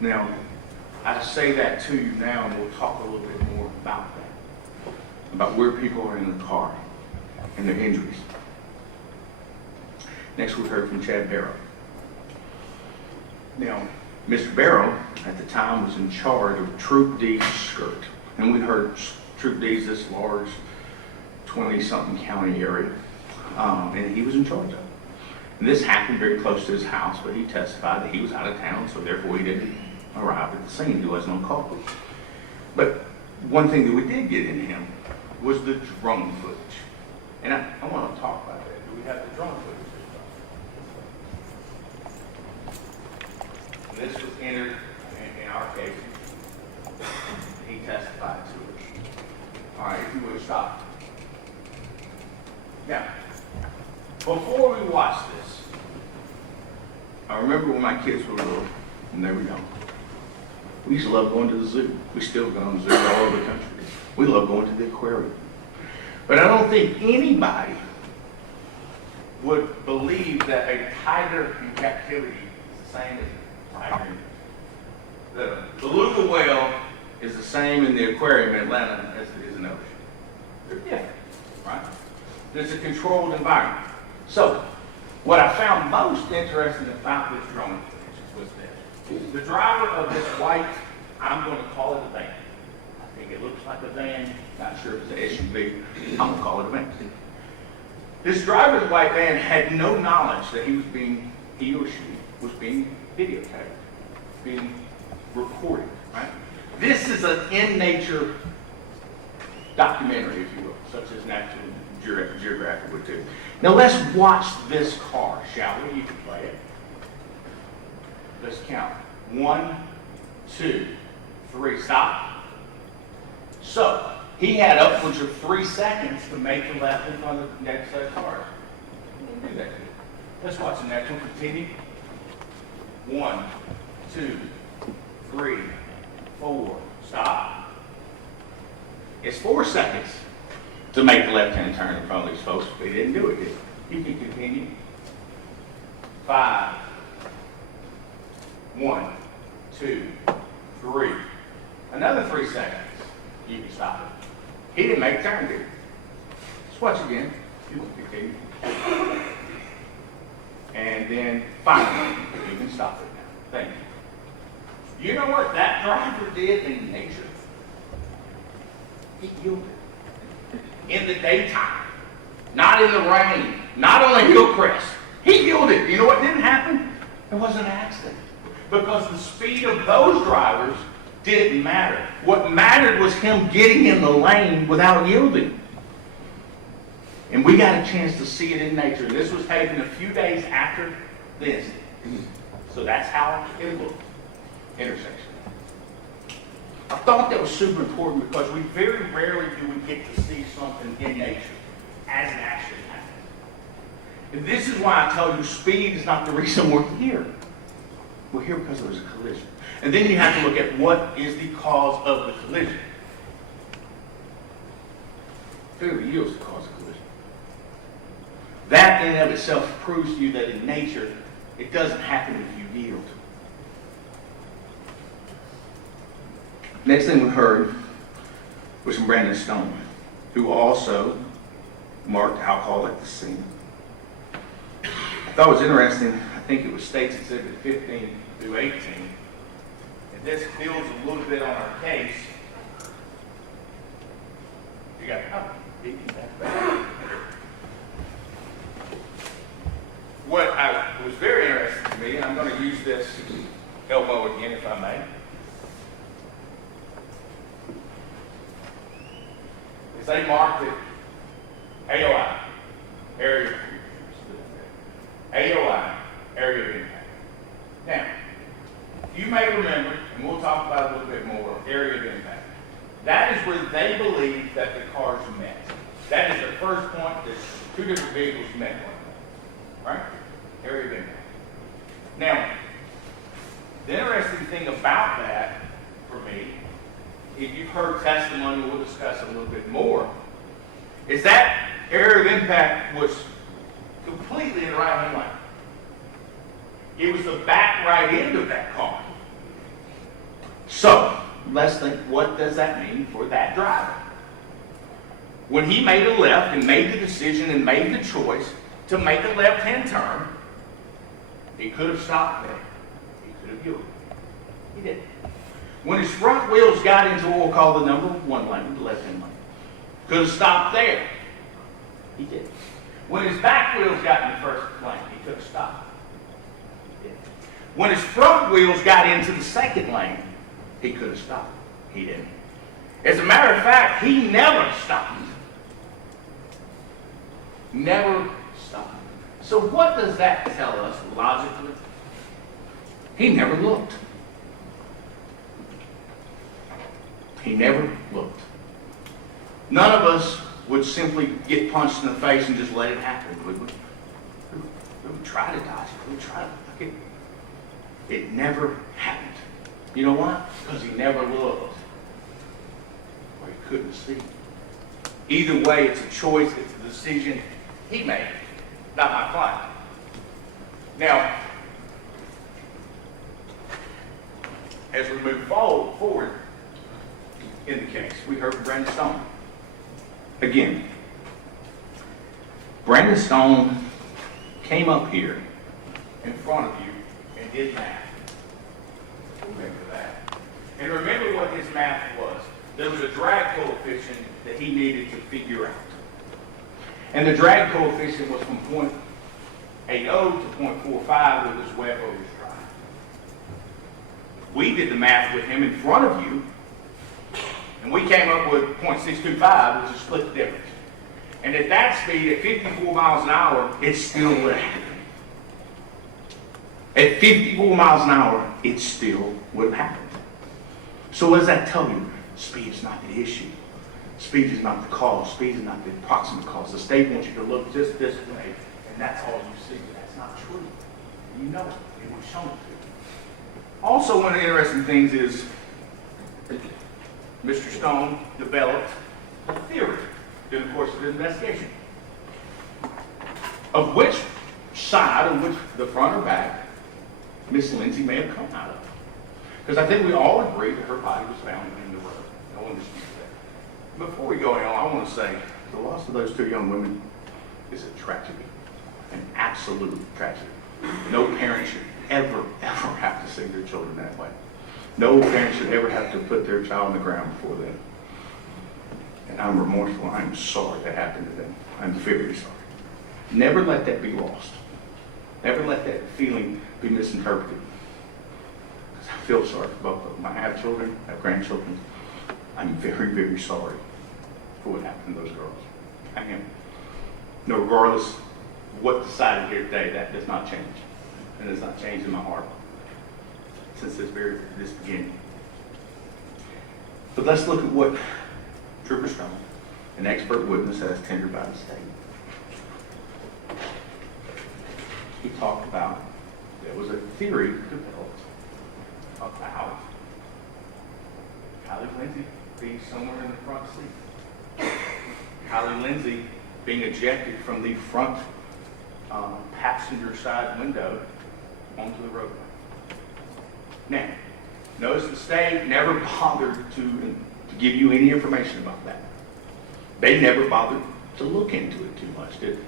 Now, I say that to you now, and we'll talk a little bit more about that, about where people are in the car and their injuries. Next, we heard from Chad Barrow. Now, Mr. Barrow, at the time, was in charge of Troop D's skirt. And we heard Troop D's this large 20-something county area, and he was in charge of it. And this happened very close to his house, but he testified that he was out of town, so therefore he didn't arrive at the scene. He wasn't on call. But one thing that we did get in him was the drone footage. And I want to talk about that. Do we have the drone footage? This was entered in our case. He testified to it. All right, if you would stop. Now, before we watch this, I remember when my kids were little, and there we go. We used to love going to the zoo. We still go to the zoo all over the country. We love going to the aquarium. But I don't think anybody would believe that a tiger in captivity is the same as a tiger. The beluga whale is the same in the aquarium in Atlanta as it is in the ocean. They're different, right? There's a controlled environment. So, what I found most interesting about this drone footage was this. The driver of this white, I'm going to call it a van. I think it looks like a van. Not sure if it's an SUV. I'm going to call it a van. This driver of the white van had no knowledge that he or she was being videotaped, being recorded, right? This is an in nature documentary, if you will, such as National Geographic would do. Now let's watch this car, shall we? You can play it. Let's count. 1, 2, 3, stop. So, he had upwards of 3 seconds to make the left in front of the next set of cars. He didn't do that. Let's watch the next one. Continue. 1, 2, 3, 4, stop. It's 4 seconds to make the left-hand turn in front of these folks. They didn't do it, did they? You can continue. 5, 1, 2, 3. Another 3 seconds. You can stop it. He didn't make a turn, did he? Let's watch again. You can continue. And then finally, you can stop it now. Thank you. You know what that driver did in nature? He yielded. In the daytime, not in the rain, not on a hillcrest. He yielded. You know what didn't happen? It wasn't an accident. Because the speed of those drivers didn't matter. What mattered was him getting in the lane without yielding. And we got a chance to see it in nature. This was taken a few days after this. So that's how it looked. Intersection. I thought that was super important because we very rarely do we get to see something in nature as it actually happens. And this is why I tell you speed is not the reason we're here. We're here because there was a collision. And then you have to look at what is the cause of the collision. Failure to yield is the cause of collision. That in and of itself proves to you that in nature, it doesn't happen if you yield. Next thing we heard was from Brandon Stone, who also marked alcohol at the scene. I thought it was interesting. I think it was States Exhibit 15 through 18. And this builds a little bit on our case. You got what was very interesting to me, and I'm going to use this elbow again if I may, is they marked it AOI, area of impact. Now, you may remember, and we'll talk about it a little bit more, area of impact. That is where they believe that the cars met. That is the first point that two different vehicles met one another, right? Area of impact. Now, the interesting thing about that, for me, if you've heard testimony, we'll discuss it a little bit more, is that area of impact was completely in the right-hand lane. It was the back right end of that car. So, let's think, what does that mean for that driver? When he made a left and made the decision and made the choice to make a left-hand turn, he could have stopped there. He could have yielded. He didn't. When his front wheels got into what we'll call the number 1 lane, the left-hand lane, could have stopped there. He didn't. When his back wheels got in the first lane, he could have stopped. He didn't. When his front wheels got into the second lane, he could have stopped. He didn't. As a matter of fact, he never stopped. Never stopped. So what does that tell us logically? He never looked. He never looked. None of us would simply get punched in the face and just let it happen, would we? We would try to dodge it. We would try to look it. It never happened. You know why? Because he never looked. Or he couldn't see. Either way, it's a choice, it's a decision he made, not my client. Now, as we move forward in the case, we heard from Brandon Stone. Again, Brandon Stone came up here in front of you and did math. And remember what his math was. There was a drag coefficient that he needed to figure out. And the drag coefficient was from 0.80 to 0.45 with his wet or his dry. We did the math with him in front of you, and we came up with 0.625, which is split the difference. And at that speed, at 54 miles an hour, it still would have happened. At 54 miles an hour, it still would have happened. So what does that tell you? Speed is not the issue. Speed is not the cause. Speed is not the approximate cause. The state wants you to look just this way, and that's all you see. But that's not true. You know it. It was shown to you. Also, one of the interesting things is Mr. Stone developed a theory during the course of the investigation. Of which side, or which, the front or back, Miss Lindsay may have come out of. Because I think we all agree that her body was found in the road. No one disputes that. Before we go on, I want to say the loss of those two young women is a tragedy, an absolute tragedy. No parent should ever have to see their children that way. No parent should ever have to put their child on the ground before them. And I'm remorseful. I'm sorry that happened to them. I'm very sorry. Never let that be lost. Never let that feeling be misinterpreted. Because I feel sorry for both of them. I have children, I have grandchildren. I'm very, very sorry for what happened to those girls. I am. No, regardless of what decided here today, that does not change. And it's not changed in my heart since this beginning. But let's look at what Trooper Stone, an expert witness, has tendered by the state. He talked about there was a theory developed about Kylie Lindsay being somewhere in the front seat. Kylie Lindsay being ejected from the front passenger side window onto the roadway. Now, notice the state never bothered to give you any information about that. They never bothered to look into it too much, did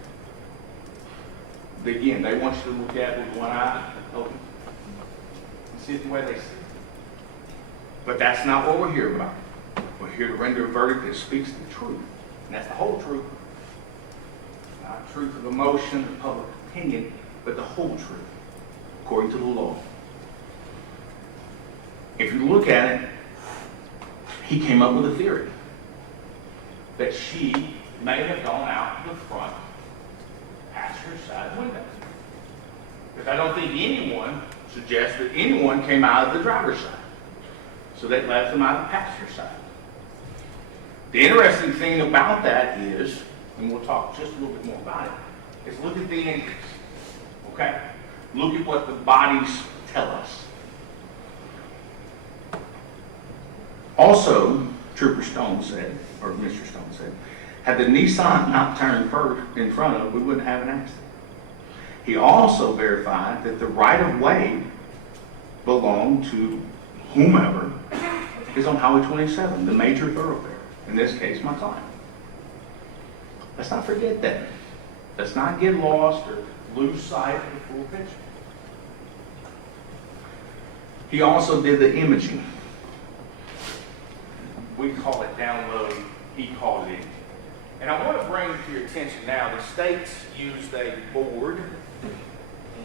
they? Again, they want you to look at it with one eye open and see it the way they see it. But that's not what we're here about. We're here to render a verdict that speaks the truth. And that's the whole truth. Not truth of emotion or public opinion, but the whole truth, according to the law. If you look at it, he came up with a theory that she may have gone out the front passenger side window. Because I don't think anyone suggests that anyone came out of the driver's side. So that left them out of the passenger side. The interesting thing about that is, and we'll talk just a little bit more about it, is look at the injuries. Okay? Look at what the bodies tell us. Also, Trooper Stone said, or Mr. Stone said, had the Nissan not turned in front of, we wouldn't have an accident. He also verified that the right-of-way belonged to whomever is on Highway 27, the major thoroughfare. In this case, my client. Let's not forget that. Let's not get lost or lose sight of the full picture. He also did the imaging. We call it download, he called it imaging. And I want to bring to your attention now, the states used a board,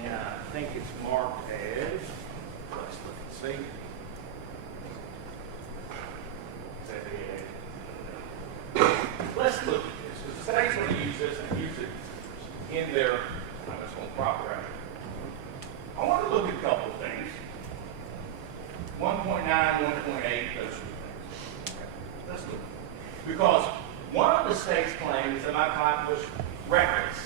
and I think it's marked as, let's look and see. Let's look at this, because the state's going to use this and use it in their, I'm just going to prop right. I want to look at a couple of things. 1.9, 1.8, those two things. Let's look. Because one of the state's claims that my client was reckless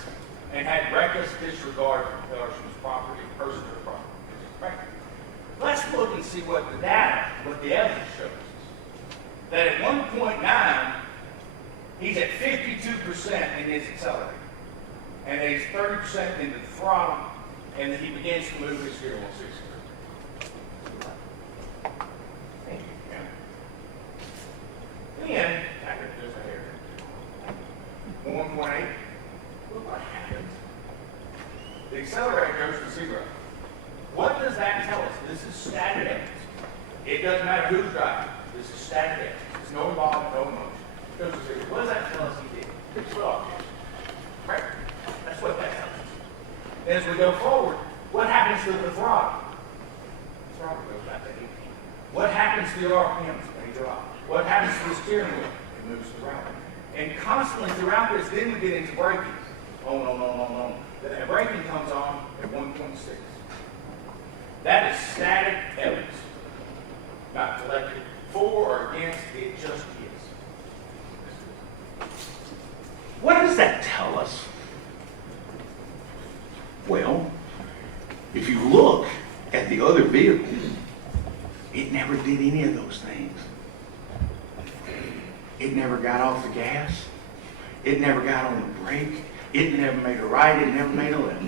and had reckless disregard for person's property, personal property. Right? Let's look and see what the data, what the evidence shows us. That at 1.9, he's at 52% in his accelerator. And he's 30% in the throttle, and then he begins to move his gear on 6 speed. Thank you, Ken. Then, after there's a hair. 1.8, look what happens. The accelerator goes to 0. What does that tell us? This is static evidence. It doesn't matter who's driving. static evidence. There's no involvement, no emotion. Goes to zero. What does that tell us he did? It's what? Right? That's what that tells us. As we go forward, what happens to the throttle? The throttle goes back to 18. What happens to the RPMs? They go up. What happens to the steering wheel? It moves to the right. And constantly throughout this, then we get into braking. On. The braking comes on at 1.6. That is static evidence. Not collected for or against, it just is. What does that tell us? Well, if you look at the other vehicle, it never did any of those things. It never got off the gas. It never got on the brake. It never made a right. It never made a left.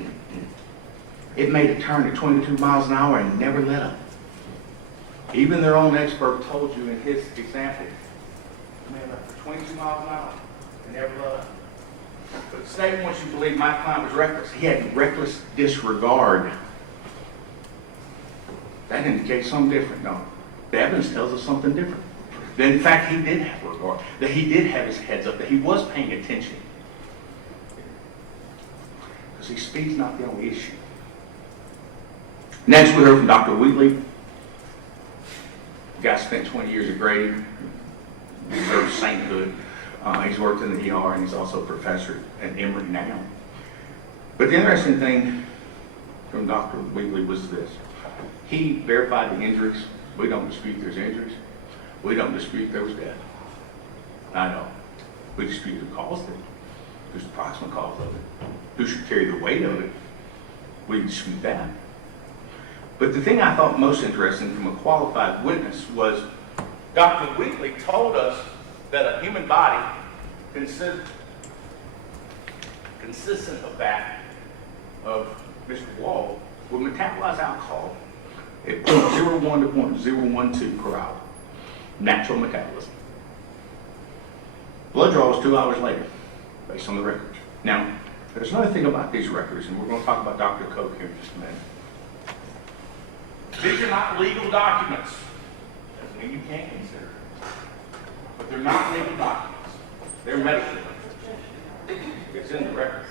It made a turn at 22 miles an hour and never let up. Even their own expert told you in his example, it made up for 22 miles an hour and never let up. But the state wants you to believe my client was reckless. He had reckless disregard. That indicates something different, no? The evidence tells us something different. That in fact he did have regard, that he did have his heads up, that he was paying attention. Because see, speed's not the only issue. Next we heard from Dr. Wheatley. The guy spent 20 years at Grady, deserves sainthood. He's worked in the ER and he's also a professor at Emory now. But the interesting thing from Dr. Wheatley was this. He verified the injuries. We don't dispute there's injuries. We don't dispute there was death. I know. We dispute who caused it. Who's the proximate cause of it. Who should carry the weight of it. We dispute that. But the thing I thought most interesting from a qualified witness was Dr. Wheatley told us that a human body consistent of that of Mr. Wall would metabolize alcohol at 0.01 to 0.012 per hour. Natural metabolism. Blood draw was 2 hours later, based on the records. Now, there's another thing about these records, and we're going to talk about Dr. Koch here in just a minute. These are not legal documents. Doesn't mean you can't consider it. But they're not legal documents. They're medical. It's in the records.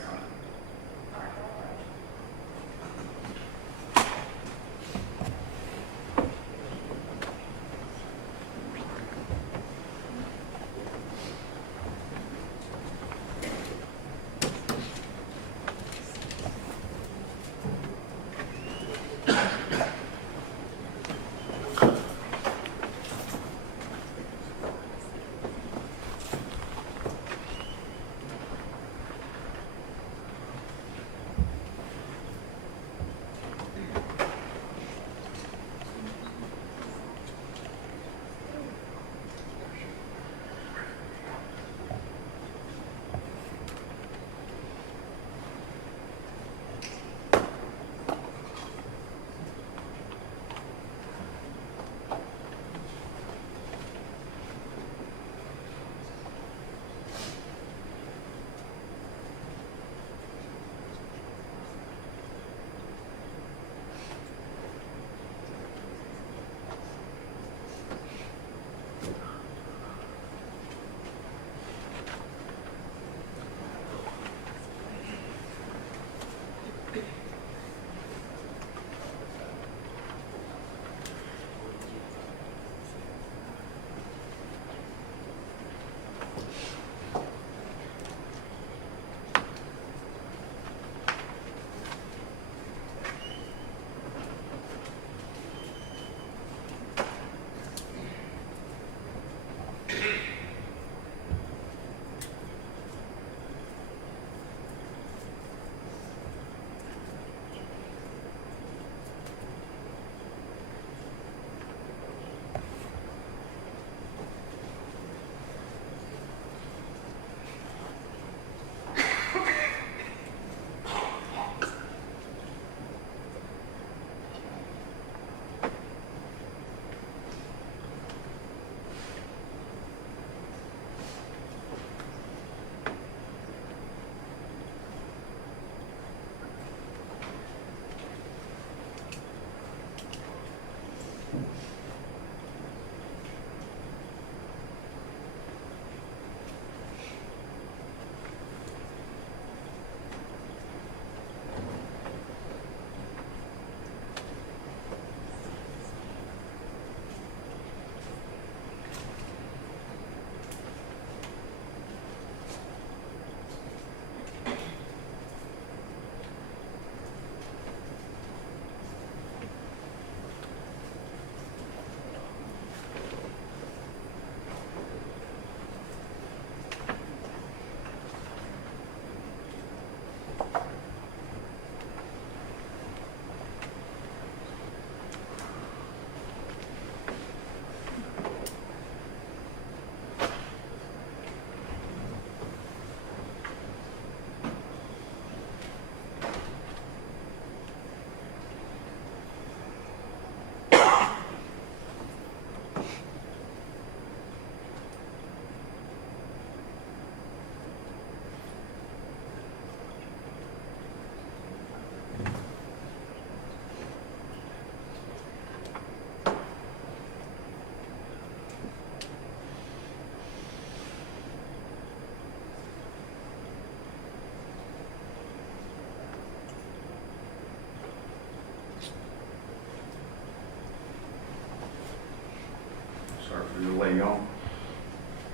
Dr. DeLeo.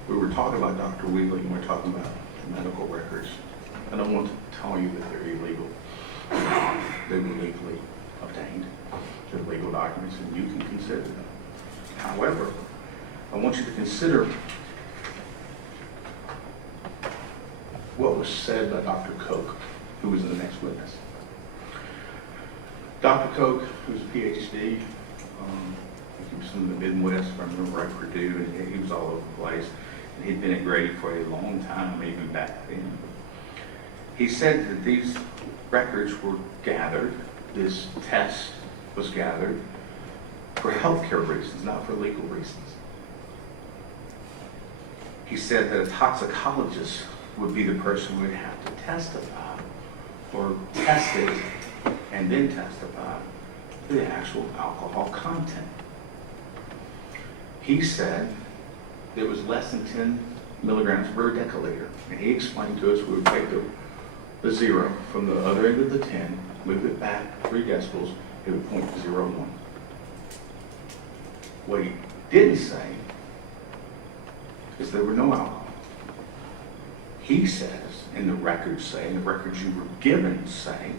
We were talking about Dr. Wheatley, and we're talking about the medical records. I don't want to tell you that they're illegal. They were legally obtained. They're legal documents, and you can consider them. However, I want you to consider what was said by Dr. Koch, who was the next witness. Dr. Koch, who's a PhD, he was from the Midwest, if I remember right, Purdue, and he was all over the place. And he'd been at Grady for a long time, maybe back then. He said that these records were gathered, this test was gathered for healthcare reasons, not for legal reasons. He said that a toxicologist would be the person who would have to testify or test it and then testify to the actual alcohol content. He said it was less than 10 milligrams per deciliter. And he explained to us we would take the 0 from the other end of the 10, move it back 3 decibels, it would point to 0.1. What he didn't say is there were no alcohol. He says, and the records say, and the records you were given say,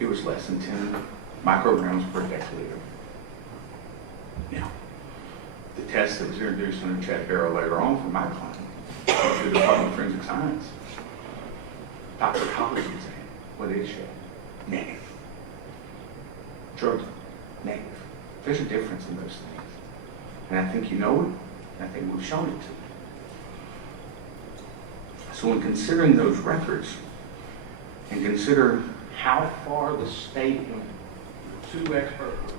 it was less than 10 micrograms per deciliter. Now, the test that was introduced under Chad Barrow later on for my client, to the Department of Forensic Science, toxicology exam, what did it show? Negative. Drug, negative. There's a difference in those things. And I think you know it, and I think we've shown it to you. So when considering those records, and consider how far the state went, 2 expert witnesses,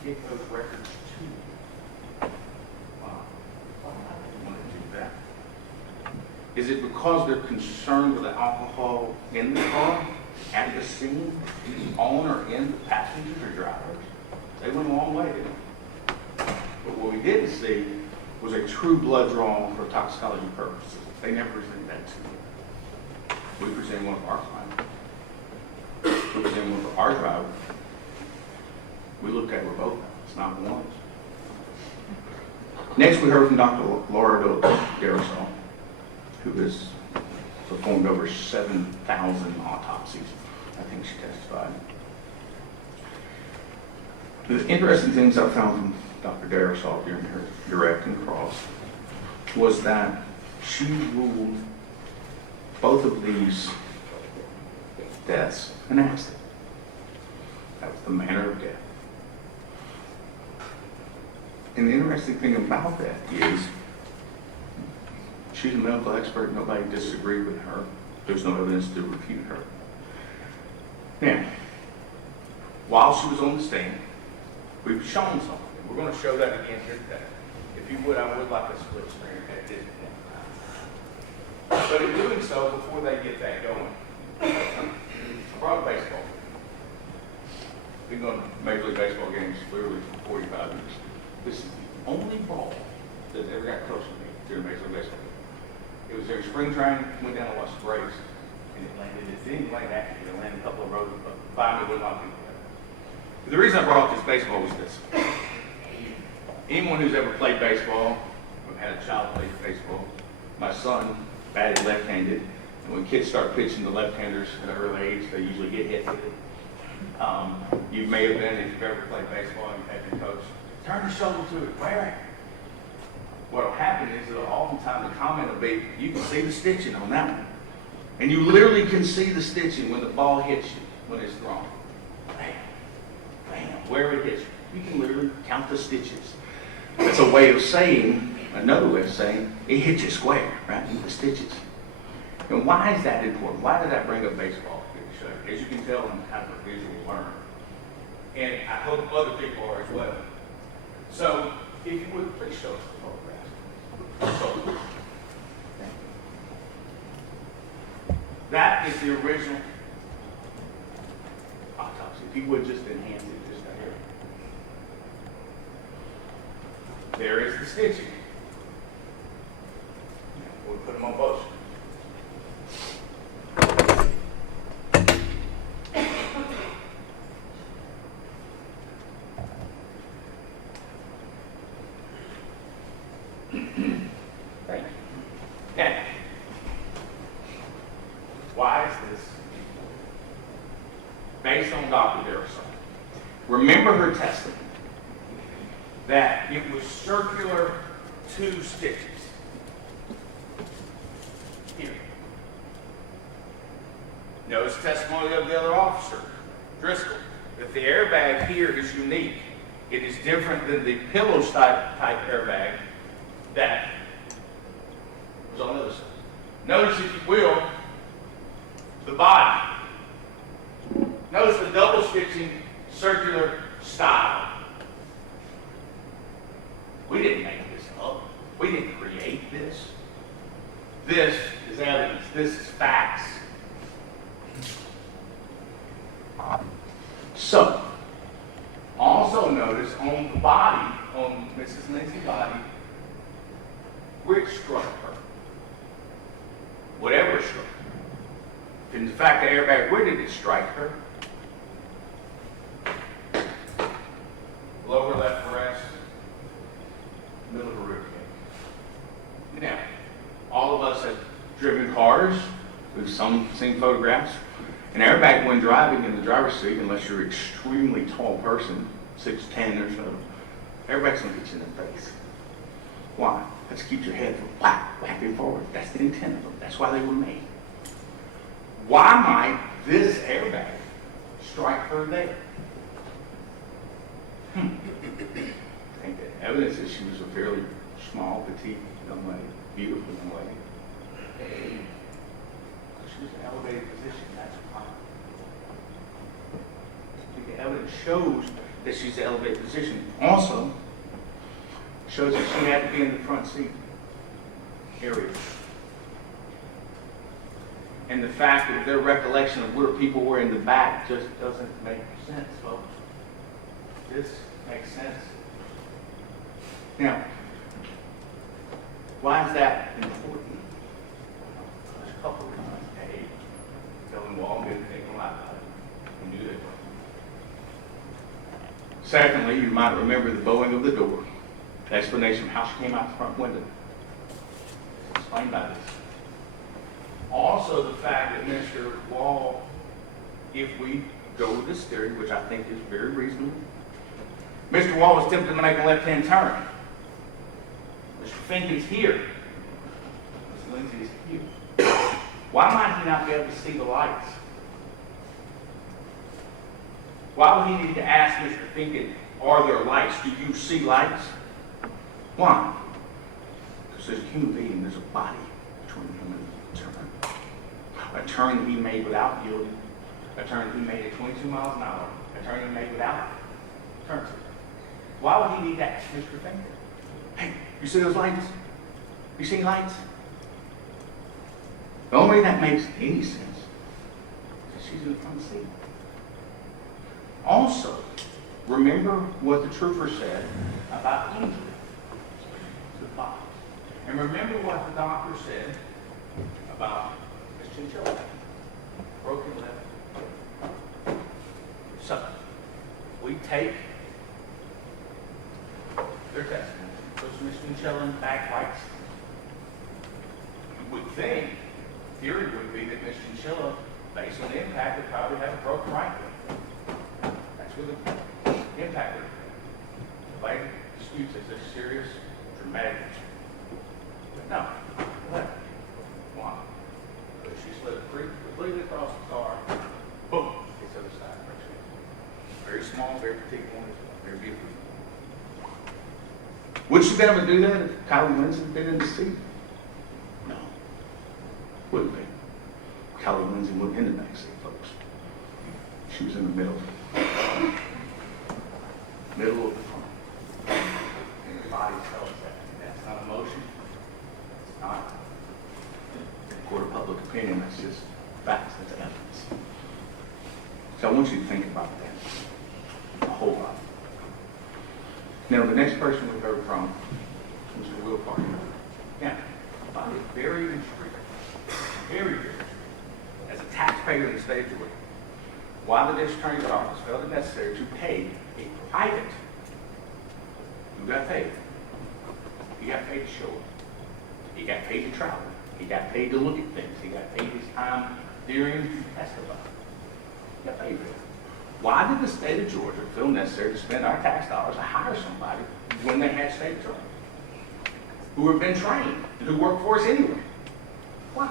to get those records to you. Wow. Why would they want to do that? Is it because they're concerned with the alcohol in the car, at the scene, on or in the passengers or drivers? They went a long way, didn't they? But what we didn't see was a true blood draw for toxicology purposes. They never presented that to me. We presented one of our clients. We presented one of our drivers. We looked at both of them. It's not one. Next, we heard from Dr. Laura Darasol, who has performed over 7,000 autopsies. I think she testified. The interesting things I found from Dr. Darasol during her direct and cross was that she ruled both of these deaths an accident. That was the manner of death. And the interesting thing about that is she's a medical expert. Nobody disagreed with her. There's no evidence to refute her. Now, while she was on the stand, we've shown something. We're going to show that again here today. If you would, I would like a split screen at this point. But in doing so, before they get that going, I brought baseball. Been going to Major League Baseball games literally for 45 years. This is the only ball that ever got close to me during Major League Baseball game. It was during spring training, went down to watch the Braves, and it landed. It didn't land actually. It landed a couple of rows by me with a lot of people there. The reason I brought up this baseball was this. Anyone who's ever played baseball, or had a child play baseball, my son batted left-handed, and when kids start pitching to left-handers at an early age, they usually get hit with it. You may have been, if you've ever played baseball and you've had your coach, turn your shoulder to it, where? What will happen is that oftentimes the comment will be, you can see the stitching on that one. And you literally can see the stitching when the ball hits you, when it's thrown. Bam, bam, where it hits you. You can literally count the stitches. That's a way of saying, another way of saying, it hits you square, right, in the stitches. And why is that important? Why did I bring up baseball here to show you? As you can tell, I'm kind of a visual learner. And I hope other people are as well. So, if you would, please show us the photograph. That is the original autopsy. If you would just enhance it just right here. There is the stitching. We'll put them on both. remember her testimony, that it was circular 2 stitches. Here. Notice testimony of the other officer, Driscoll, that the airbag here is unique. It is different than the pillow type airbag that was on the other side. Notice, if you will, the body. Notice the double stitching circular style. We didn't make this up. We didn't create this. This is evidence. This is facts. So, also notice on the body, on Mrs. Lindsay's body, which struck her. Whatever struck her. In fact, the airbag, where did it strike her? Lower left breast, middle of the rib cage. Now, all of us have driven cars. We've seen photographs. An airbag, when driving in the driver's seat, unless you're an extremely tall person, 6'10" or so, airbag's going to get you in the face. Why? That's to keep your head from whacking forward. That's the intent of them. That's why they were made. Why might this airbag strike her there? I think the evidence is she was a fairly small, petite young lady, beautiful young lady. She was in an elevated position, that's why. I think the evidence shows that she's in an elevated position. Also, shows that she had to be in the front seat area. And the fact that their recollection of where people were in the back just doesn't make sense, folks. This makes sense. Now, why is that important? There's a couple of reasons. A, telling Wall didn't think a lot about it. We knew they were. Secondly, you might remember the bowing of the door. The explanation of how she came out the front window. It's explained by this. Also, the fact that Mr. Wall, if we go with this theory, which I think is very reasonable, Mr. Wall was tempted to make a left-hand turn. Mr. Finken's here. Mr. Lindsay's here. Why might he not be able to see the lights? Why would he need to ask Mr. Finken, are there lights? Do you see lights? Why? Because there's a human being, there's a body between him and the turn. A turn that he made without yielding. A turn that he made at 22 miles an hour. A turn he made without turn. Why would he need to ask Mr. Finken? Hey, you see those lights? You see lights? The only way that makes any sense is she's in the front seat. Also, remember what the trooper said about injury to the body. And remember what the doctor said about Miss Chinchilla. Broken leg. So, we take their testimony. Puts Miss Chinchilla in back lights. You would think, theory would be that Miss Chinchilla, based on the impact, would probably have a broken right leg. That's where the impact would be. Nobody disputes it's a serious, dramatic injury. But no, left. Why? Because she slid completely across the car. Boom! It's the other side. Very small, very petite woman, very beautiful. Would she be able to do that if Kylie Lindsay had been in the seat? No. Wouldn't be. Kylie Lindsay wasn't in the back seat, folks. She was in the middle. Middle of the front. And your body tells that. That's not emotion. It's not a court of public opinion. That's just facts. That's evidence. So I want you to think about that a whole lot. Now, the next person we heard from was Mr. Will Parker. Now, I find it very intriguing, very, as a taxpayer in the state of Georgia, why the district attorney's office felt it necessary to pay a private, who got paid? He got paid to show up. He got paid to travel. He got paid to look at things. He got paid his time during testifying. He got paid for it. Why did the state of Georgia feel necessary to spend our tax dollars to hire somebody when they had state patrol, who have been trained and who work for us anyway? Why?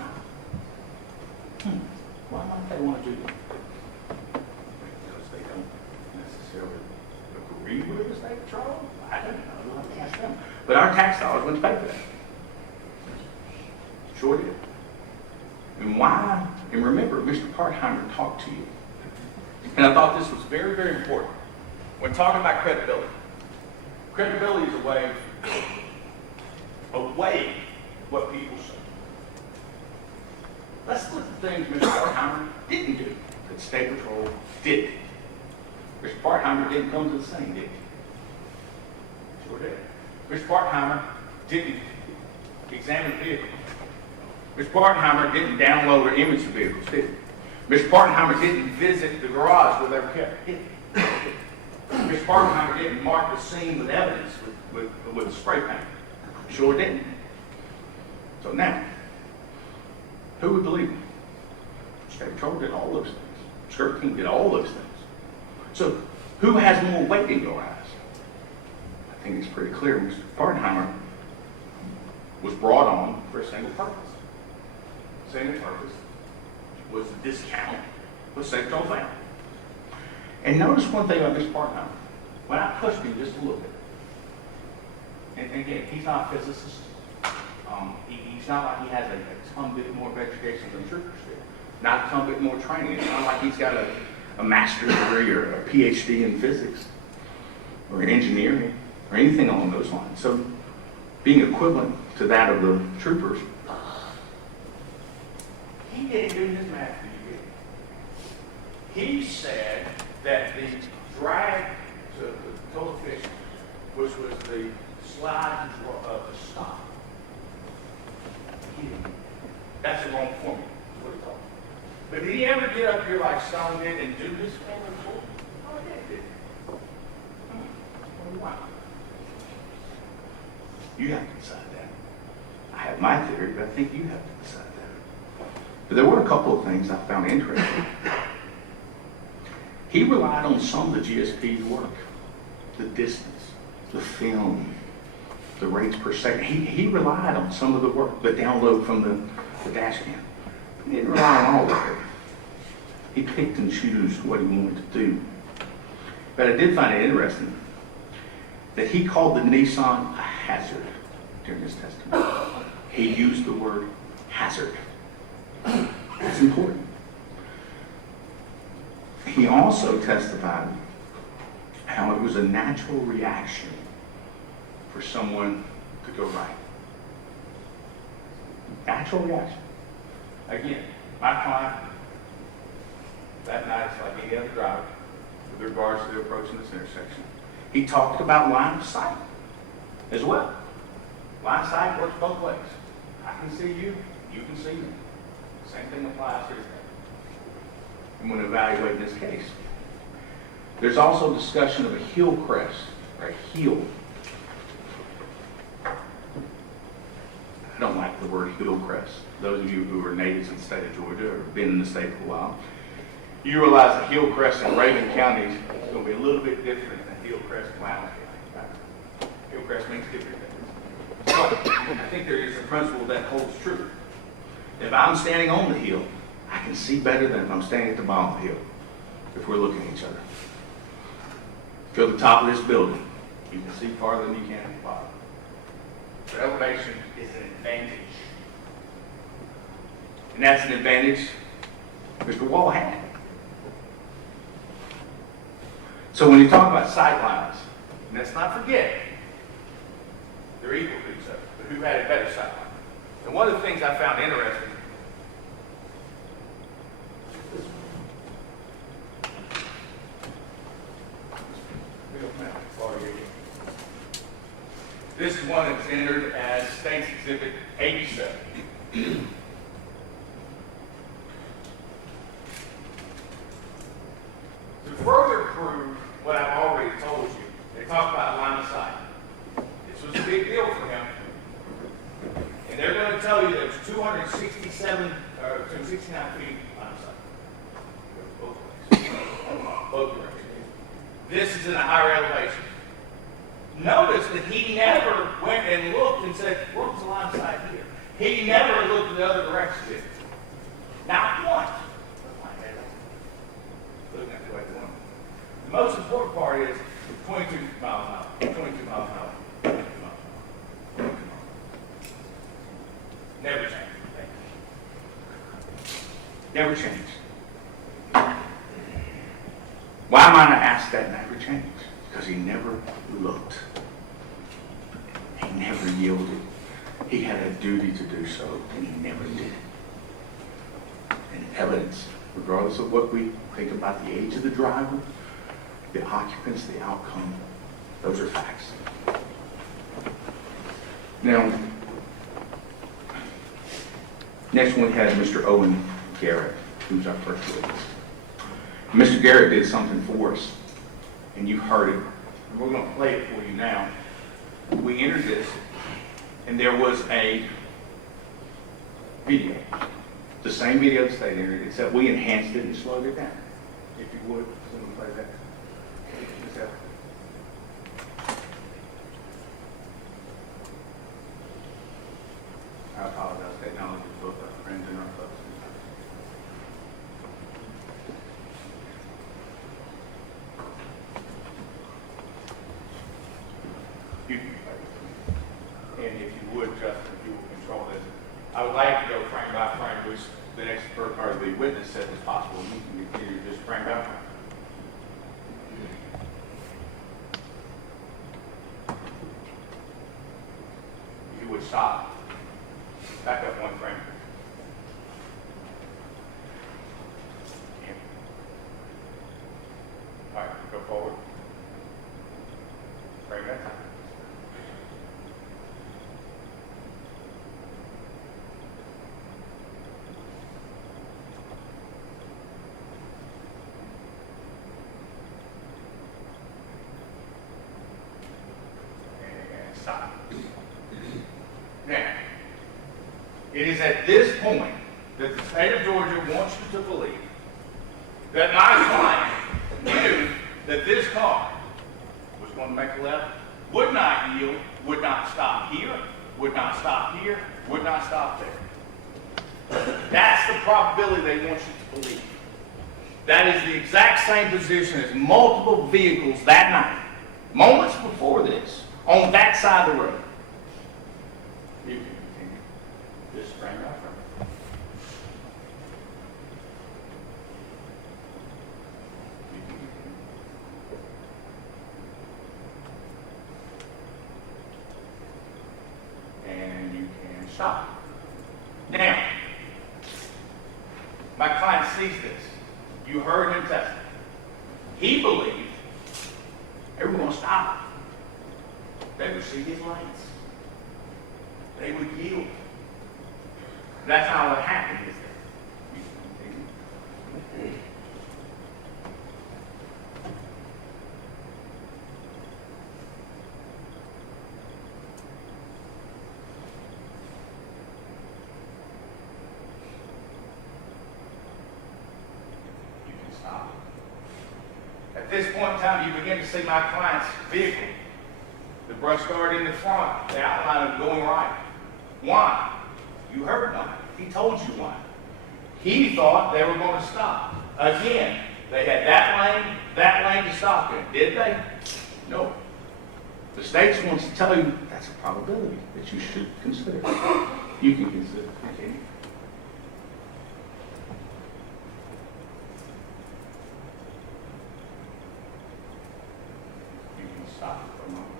Why might they want to do that? Because they don't necessarily agree with the state patrol? I don't know. You'll have to ask them. But our tax dollars went to pay for that. Sure did. And why? And remember, Mr. Partheimer talked to you. And I thought this was very, very important. When talking about credibility, credibility is a way of weighing what people say. Let's look at the things Mr. Partheimer didn't do that State Patrol did. Mr. Partheimer didn't come to the scene, did he? Sure did. Mr. Partheimer didn't examine vehicles. Mr. Partheimer didn't download or image the vehicles, did he? Mr. Partheimer didn't visit the garage where they were kept, did he? Mr. Partheimer didn't mark the scene with evidence with a spray paint. Sure didn't. So now, who would believe him? State Patrol did all those things. Skirt King did all those things. So who has more weight in your eyes? I think it's pretty clear. Mr. Partheimer was brought on for a single purpose. Single purpose was the discount what State Patrol found. And notice one thing about Mr. Partheimer. When I pushed him just a little bit, and again, he's not a physicist. He's not like he has a ton bit more of education than troopers do. Not a ton bit more training. It's not like he's got a master's degree or a PhD in physics or in engineering or anything along those lines. So being equivalent to that of the troopers, he didn't do his math for you. He said that the drag to the coefficient, which was the slide to stop, that's the wrong formula, is what he told me. But did he ever get up here like Stone did and do this formula for him? Oh, he did. Wow. You have to decide that. I have my theory, but I think you have to decide that. But there were a couple of things I found interesting. He relied on some of the GSP's work, the distance, the film, the rates per second. He relied on some of the work, the download from the dash cam. He didn't rely on all of it. He picked and chose what he wanted to do. But I did find it interesting that he called the Nissan a hazard during his testimony. He used the word hazard. That's important. He also testified how it was a natural reaction for someone to go right. Natural reaction. Again, my client, that night, it's like any other driver, with regards to approaching this intersection. He talked about line of sight as well. Line of sight works both ways. I can see you, you can see me. Same thing applies here today. I'm going to evaluate this case. There's also discussion of a hill crest, or a hill. I don't like the word hill crest. Those of you who are natives in the state of Georgia or have been in the state for a while, you realize that hill crest in Reagan County is going to be a little bit different than hill crest in Loudoun County. Right? Hill crest means different things. But I think there is a principle that holds true. If I'm standing on the hill, I can see better than if I'm standing at the bottom of the hill, if we're looking at each other. If you're at the top of this building, you can see farther than you can at the bottom. So elevation is an advantage. And that's an advantage Mr. Wall had. So when you talk about sight lines, and let's not forget, they're equal to each other, but who had a better sight line? And one of the things I found interesting, this is one that's entered as State's Exhibit 87. To further prove what I've already told you, they talk about line of sight. This was a big deal for him. And they're going to tell you that it was 269 feet line of sight. Both ways. Both ways. This is in a higher elevation. Notice that he never went and looked and said, what's the line of sight here? He never looked in the other direction. Not once. Looking at the way one. The most important part is 22 miles an hour. 22 miles an hour. 22 miles an hour. 22 miles an hour. Never changed. Never changed. Why might I ask that never changed? Because he never looked. He never yielded. He had a duty to do so, and he never did. And evidence, regardless of what we think about the age of the driver, the occupants, the outcome, those are facts. Now, next one we had Mr. Owen Garrett, who's our first witness. Mr. Garrett did something for us, and you've heard it. And we're going to play it for you now. We entered this, and there was a video. The same video the state entered, except we enhanced it and slowed it down. If you would, someone play that. This out. I apologize. Technology is both our friends and our foes. You can play. And if you would, Justin, if you will control this. I would like to go frame by frame, which the next or the witness said was possible. You can continue just frame by frame. If you would stop. Back up one frame. All right, go forward. Frame that time. And stop. Now, it is at this point that the state of Georgia wants you to believe that my client knew that this car was going to make a left, would not yield, would not stop here, would not stop here, would not stop there. That's the probability they want you to believe. That is the exact same position as multiple vehicles that night, moments before this, on that side of the road. You can continue. Just frame by frame. You can continue. And you can stop. Now, my client sees this. You heard him testify. He believed they were going to stop. They would see his lights. They would yield. That's how it happened, is that? You can stop. At this point in time, you begin to see my client's vehicle. The brush guard in the front, the outline of going right. Why? You heard why. He told you why. He thought they were going to stop. Again, they had that lane to stop in. Did they? No. The state wants to tell you that's a probability that you should consider. You can consider. Continue. You can stop for a moment.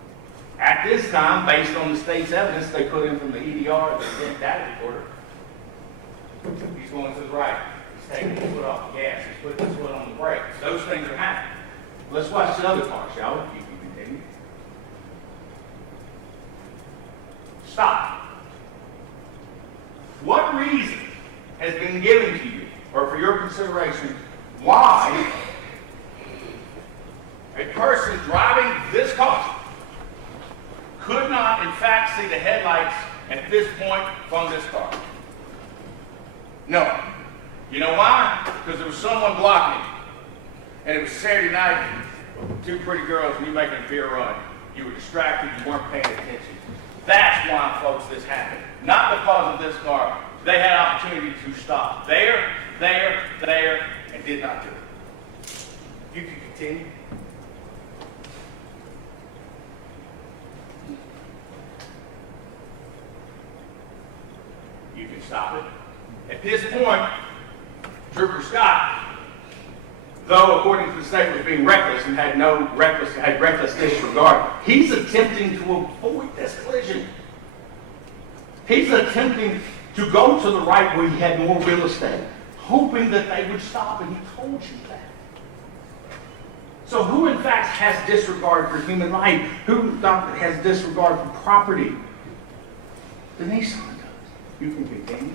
At this time, based on the state's evidence they put in from the EDR, the data recorder, he's going to the right. He's taking his foot off the gas. He's putting his foot on the brake. Those things are happening. Let's watch the other part, shall we? You can continue. Stop. What reason has been given to you, or for your consideration, why a person driving this car could not, in fact, see the headlights at this point from this car? No. You know why? Because there was someone blocking. And it was Saturday night, two pretty girls and you making a beer run. You were distracted, you weren't paying attention. That's why, folks, this happened. Not because of this car. They had opportunity to stop there, and did not do it. You can continue. You can stop it. At this point, Trooper Scott, though according to the state was being reckless and had reckless disregard, he's attempting to avoid this collision. He's attempting to go to the right where he had more real estate, hoping that they would stop, and he told you that. So who in fact has disregard for human life? Who has disregard for property? The Nissan does. You can continue.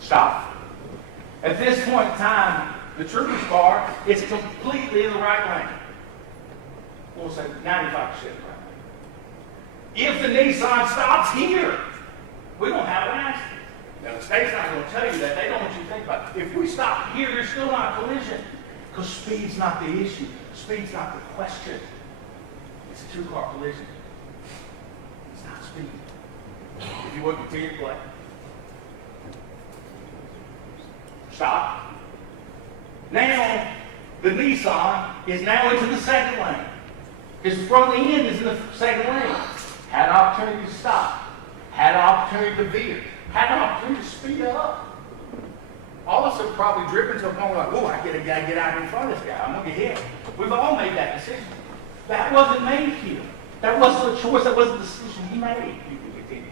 Stop. At this point in time, the trooper's car is completely in the right lane. We'll say 95% right lane. If the Nissan stops here, we don't have an accident. Now, the state's not going to tell you that. They don't want you to think about it. If we stop here, there's still not a collision. Because speed's not the issue. Speed's not the question. It's a two-car collision. It's not speed. If you would continue to play. Stop. Now, the Nissan is now into the second lane. His front end is in the second lane. Had an opportunity to stop. Had an opportunity to veer. Had an opportunity to speed up. All of us are probably dripping to a point like, oh, I gotta get out in front of this guy. I'm gonna get hit. We've all made that decision. That wasn't made here. That wasn't a choice. That wasn't a decision he made. You can continue.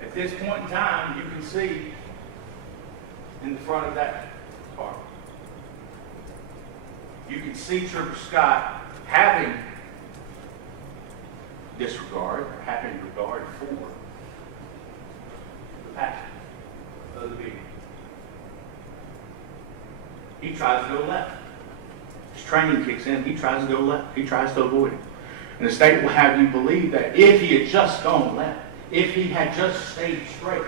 At this point in time, you can see in the front of that car, you can see Trooper Scott having disregard, or having regard for the passenger of the vehicle. He tries to go left. His training kicks in, he tries to go left. He tries to avoid it. And the state will have you believe that if he had just gone left, if he had just stayed straight,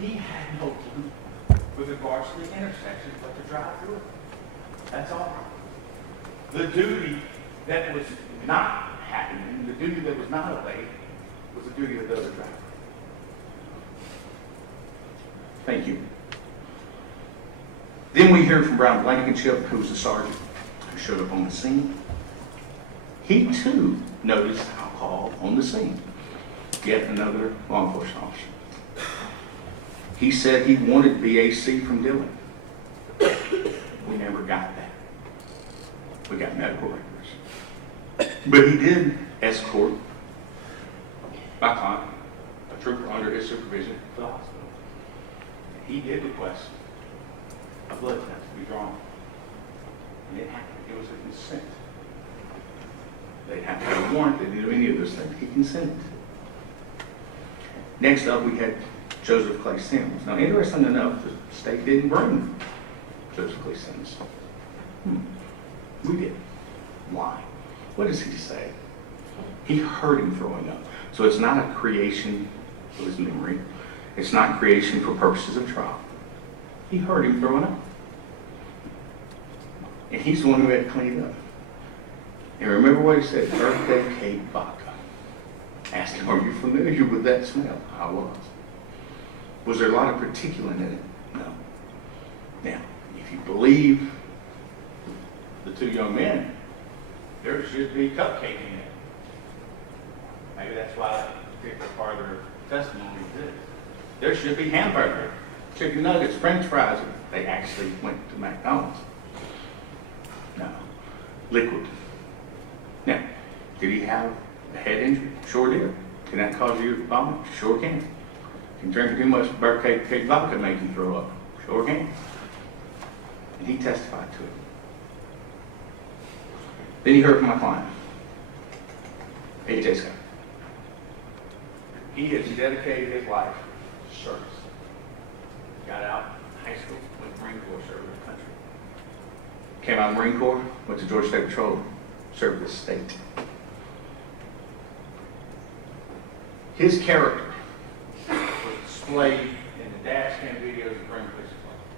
he had no clue with regards to the intersection but to drive through it. That's all. The duty that was not happening, the duty that was not obeyed, was the duty of the other driver. Thank you. Then we hear from Brown Blankenship, who was the sergeant who showed up on the scene. He too noticed alcohol on the scene. Yet another law enforcement officer. He said he wanted BAC from Dillon. We never got that. We got medical records. But he did escort my client, a trooper under his supervision, to the hospital. He did request a blood test to be drawn. And it happened. It was a consent. They didn't have to have a warrant. They didn't do any of those things. He consented. Next up, we had Joseph Clay Sims. Now, interesting enough, the state didn't bring Joseph Clay Sims. We did. Why? What does he say? He heard him throwing up. So it's not a creation of his memory. It's not creation for purposes of trial. He heard him throwing up. And he's the one who had to clean it up. And remember what he said, birthday cake vodka. Asked him, are you familiar with that smell? I was. Was there a lot of particulate in it? No. Now, if you believe the two young men, there should be cupcake in it. Maybe that's why that particular part of their testimony exists. There should be hamburger, chicken nuggets, french fries. They actually went to McDonald's. No. Liquid. Now, did he have a head injury? Sure did. Can that cause you to vomit? Sure can. Can drinking too much birthday cake vodka make you throw up? Sure can. And he testified to it. Then he heard from my client. A.J. Scott. He has dedicated his life to service. Got out of high school, went to the Marine Corps, served the country. Came out of the Marine Corps, went to Georgia State Patrol, served the state. His character was displayed in the dash cam videos of Green Police Department.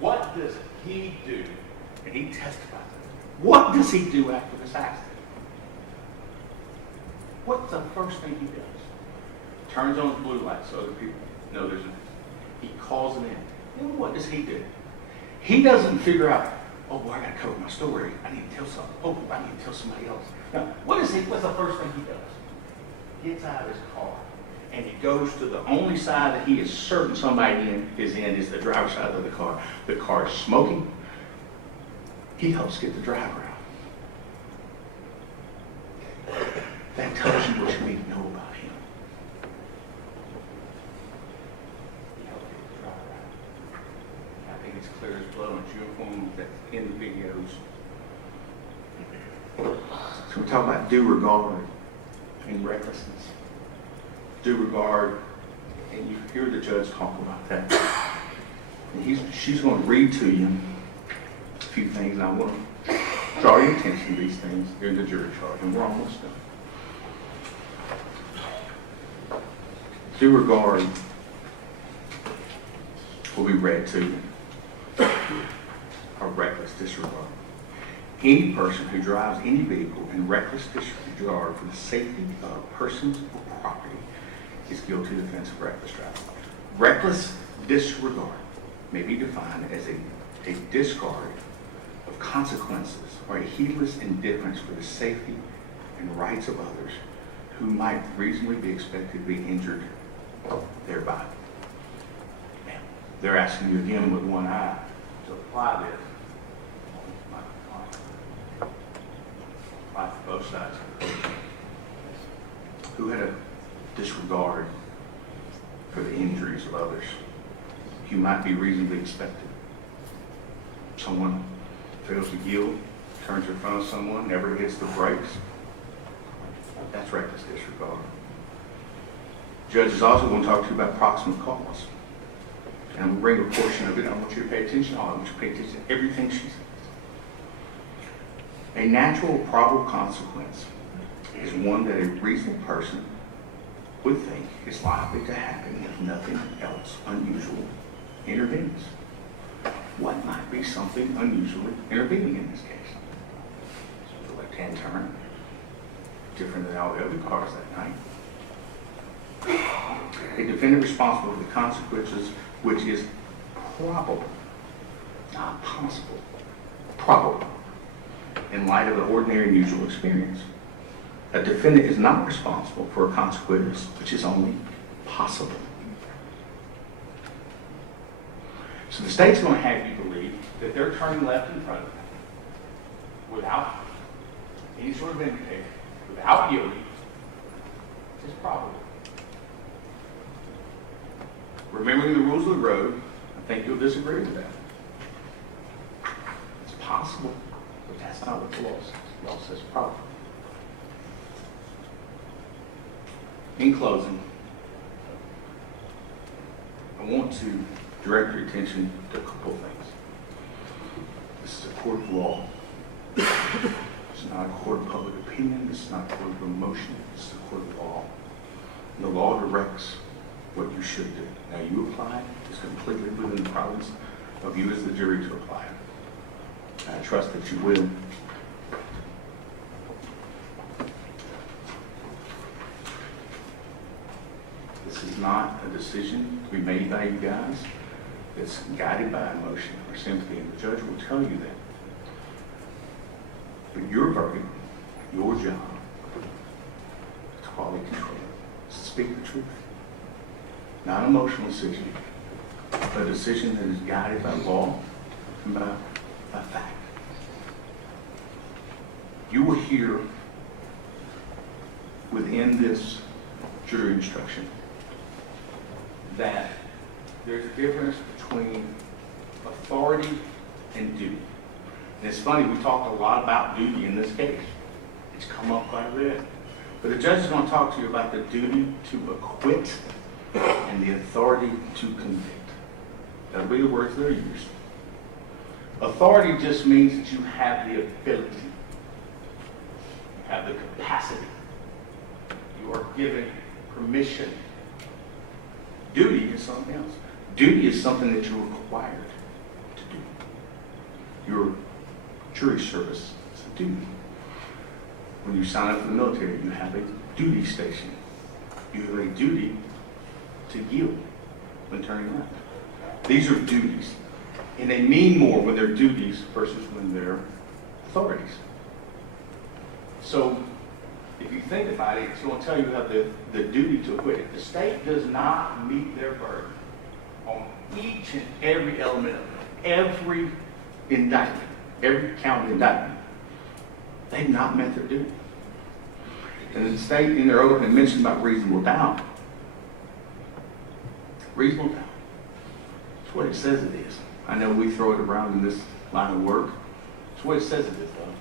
What does he do? And he testifies. What does he do after this accident? What's the first thing he does? Turns on the blue light so other people know there's an accident. He calls it in. Then what does he do? He doesn't figure out, oh, well, I got to cover my story. I need to tell something. Oh, I need to tell somebody else. No, what's the first thing he does? Gets out of his car and he goes to the only side that he is certain somebody is the driver's side of the car. The car is smoking. He helps get the driver out. That tells you what you need to know about him. He helped get the driver out. I think it's clear as blood on his uniform that's in the videos. So we talk about due regard and recklessness. Due regard, and you hear the judge talk about that. And she's going to read to you a few things, and I want to draw your attention to these things during the jury charge, and we're almost done. Due regard will be read to you. Or reckless disregard. Any person who drives any vehicle in reckless disregard for the safety of persons or property is guilty of the offense of reckless driving. Reckless disregard may be defined as a discard of consequences or a heedless indifference for the safety and rights of others who might reasonably be expected to be injured thereby. Now, they're asking you again with one eye to apply this. Apply for both sides. Who had a disregard for the injuries of others? You might be reasonably expected. Someone fails to yield, turns in front of someone, never hits the brakes. That's reckless disregard. Judge is also going to talk to you about proximate cause. And I'm going to bring a portion of it. I want you to pay attention. I want you to pay attention to everything she says. A natural probable consequence is one that a reasonable person would think is likely to happen if nothing else unusual intervenes. What might be something unusually intervening in this case? So the left-hand turn, different than all the other cars that night. A defendant responsible for the consequences, which is probable, not possible, probable, in light of the ordinary and usual experience. A defendant is not responsible for a consequence which is only possible. So the state's going to have you believe that they're turning left in front of them without any sort of indicator, without yielding. It's probable. Remembering the rules of the road, I think you'll disagree with that. It's possible, but that's not what the law says. The law says probable. In closing, I want to direct your attention to a couple of things. This is a court of law. It's not a court of public opinion. This is not a court of emotion. This is a court of law. And the law directs what you should do. Now, you apply it. It's completely within the province of you as the jury to apply it. I trust that you will. This is not a decision to be made by you guys. It's guided by emotion or sympathy, and the judge will tell you that. But your verdict, your job, is quality control. It's to speak the truth. Not an emotional decision, but a decision that is guided by law and by fact. You will hear within this jury instruction that there's a difference between authority and duty. And it's funny, we talked a lot about duty in this case. It's come up quite a bit. But the judge is going to talk to you about the duty to acquit and the authority to convict. That'll be the words that are used. Authority just means that you have the ability, you have the capacity, you are given permission. Duty is something else. Duty is something that you're required to do. Your jury service is a duty. When you sign up for the military, you have a duty station. You have a duty to yield when turning left. These are duties. And they mean more when they're duties versus when they're authorities. So, if you think about it, it's going to tell you have the duty to acquit. If the state does not meet their burden on each and every element of every indictment, every count of indictment, they've not met their duty. And the state, in their oath, had mentioned about reasonable doubt. Reasonable doubt. That's what it says it is. I know we throw it around in this line of work. That's what it says it is, though.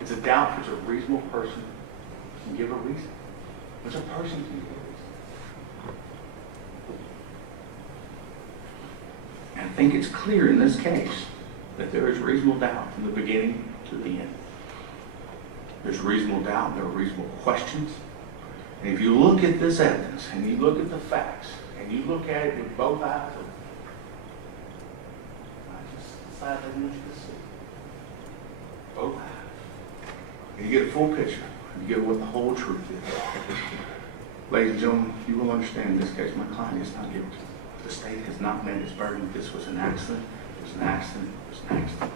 It's a doubt which a reasonable person can give a reason. Which a person can give a reason. And I think it's clear in this case that there is reasonable doubt from the beginning to the end. There's reasonable doubt, there are reasonable questions. And if you look at this evidence, and you look at the facts, and you look at it with both eyes, I just decided I want you to see. Both eyes. And you get a full picture. You get what the whole truth is. Ladies and gentlemen, you will understand in this case, my client is not guilty. The state has not met its burden. This was an accident. It was an accident. It was an accident.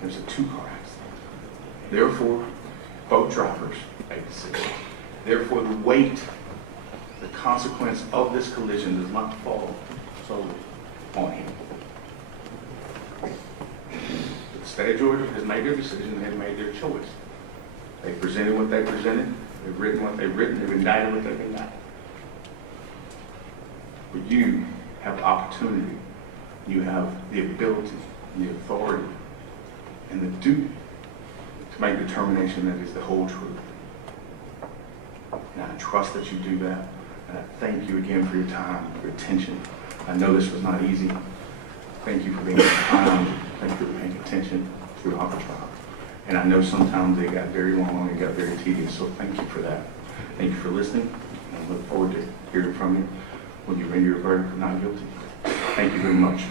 There's a two-car accident. Therefore, both drivers made decisions. Therefore, the weight, the consequence of this collision does not fall solely on him. The state of Georgia has made their decision. They've made their choice. They presented what they presented. They've written what they've written. They've indicted what they've indicted. But you have the opportunity. You have the ability, the authority, and the duty to make a determination that is the whole truth. And I trust that you do that. And I thank you again for your time, your attention. I know this was not easy. Thank you for being kind. Thank you for paying attention throughout the trial. And I know sometimes they got very long, it got very tedious, so thank you for that. Thank you for listening, and I look forward to hearing from you when you render your verdict not guilty. Thank you very much.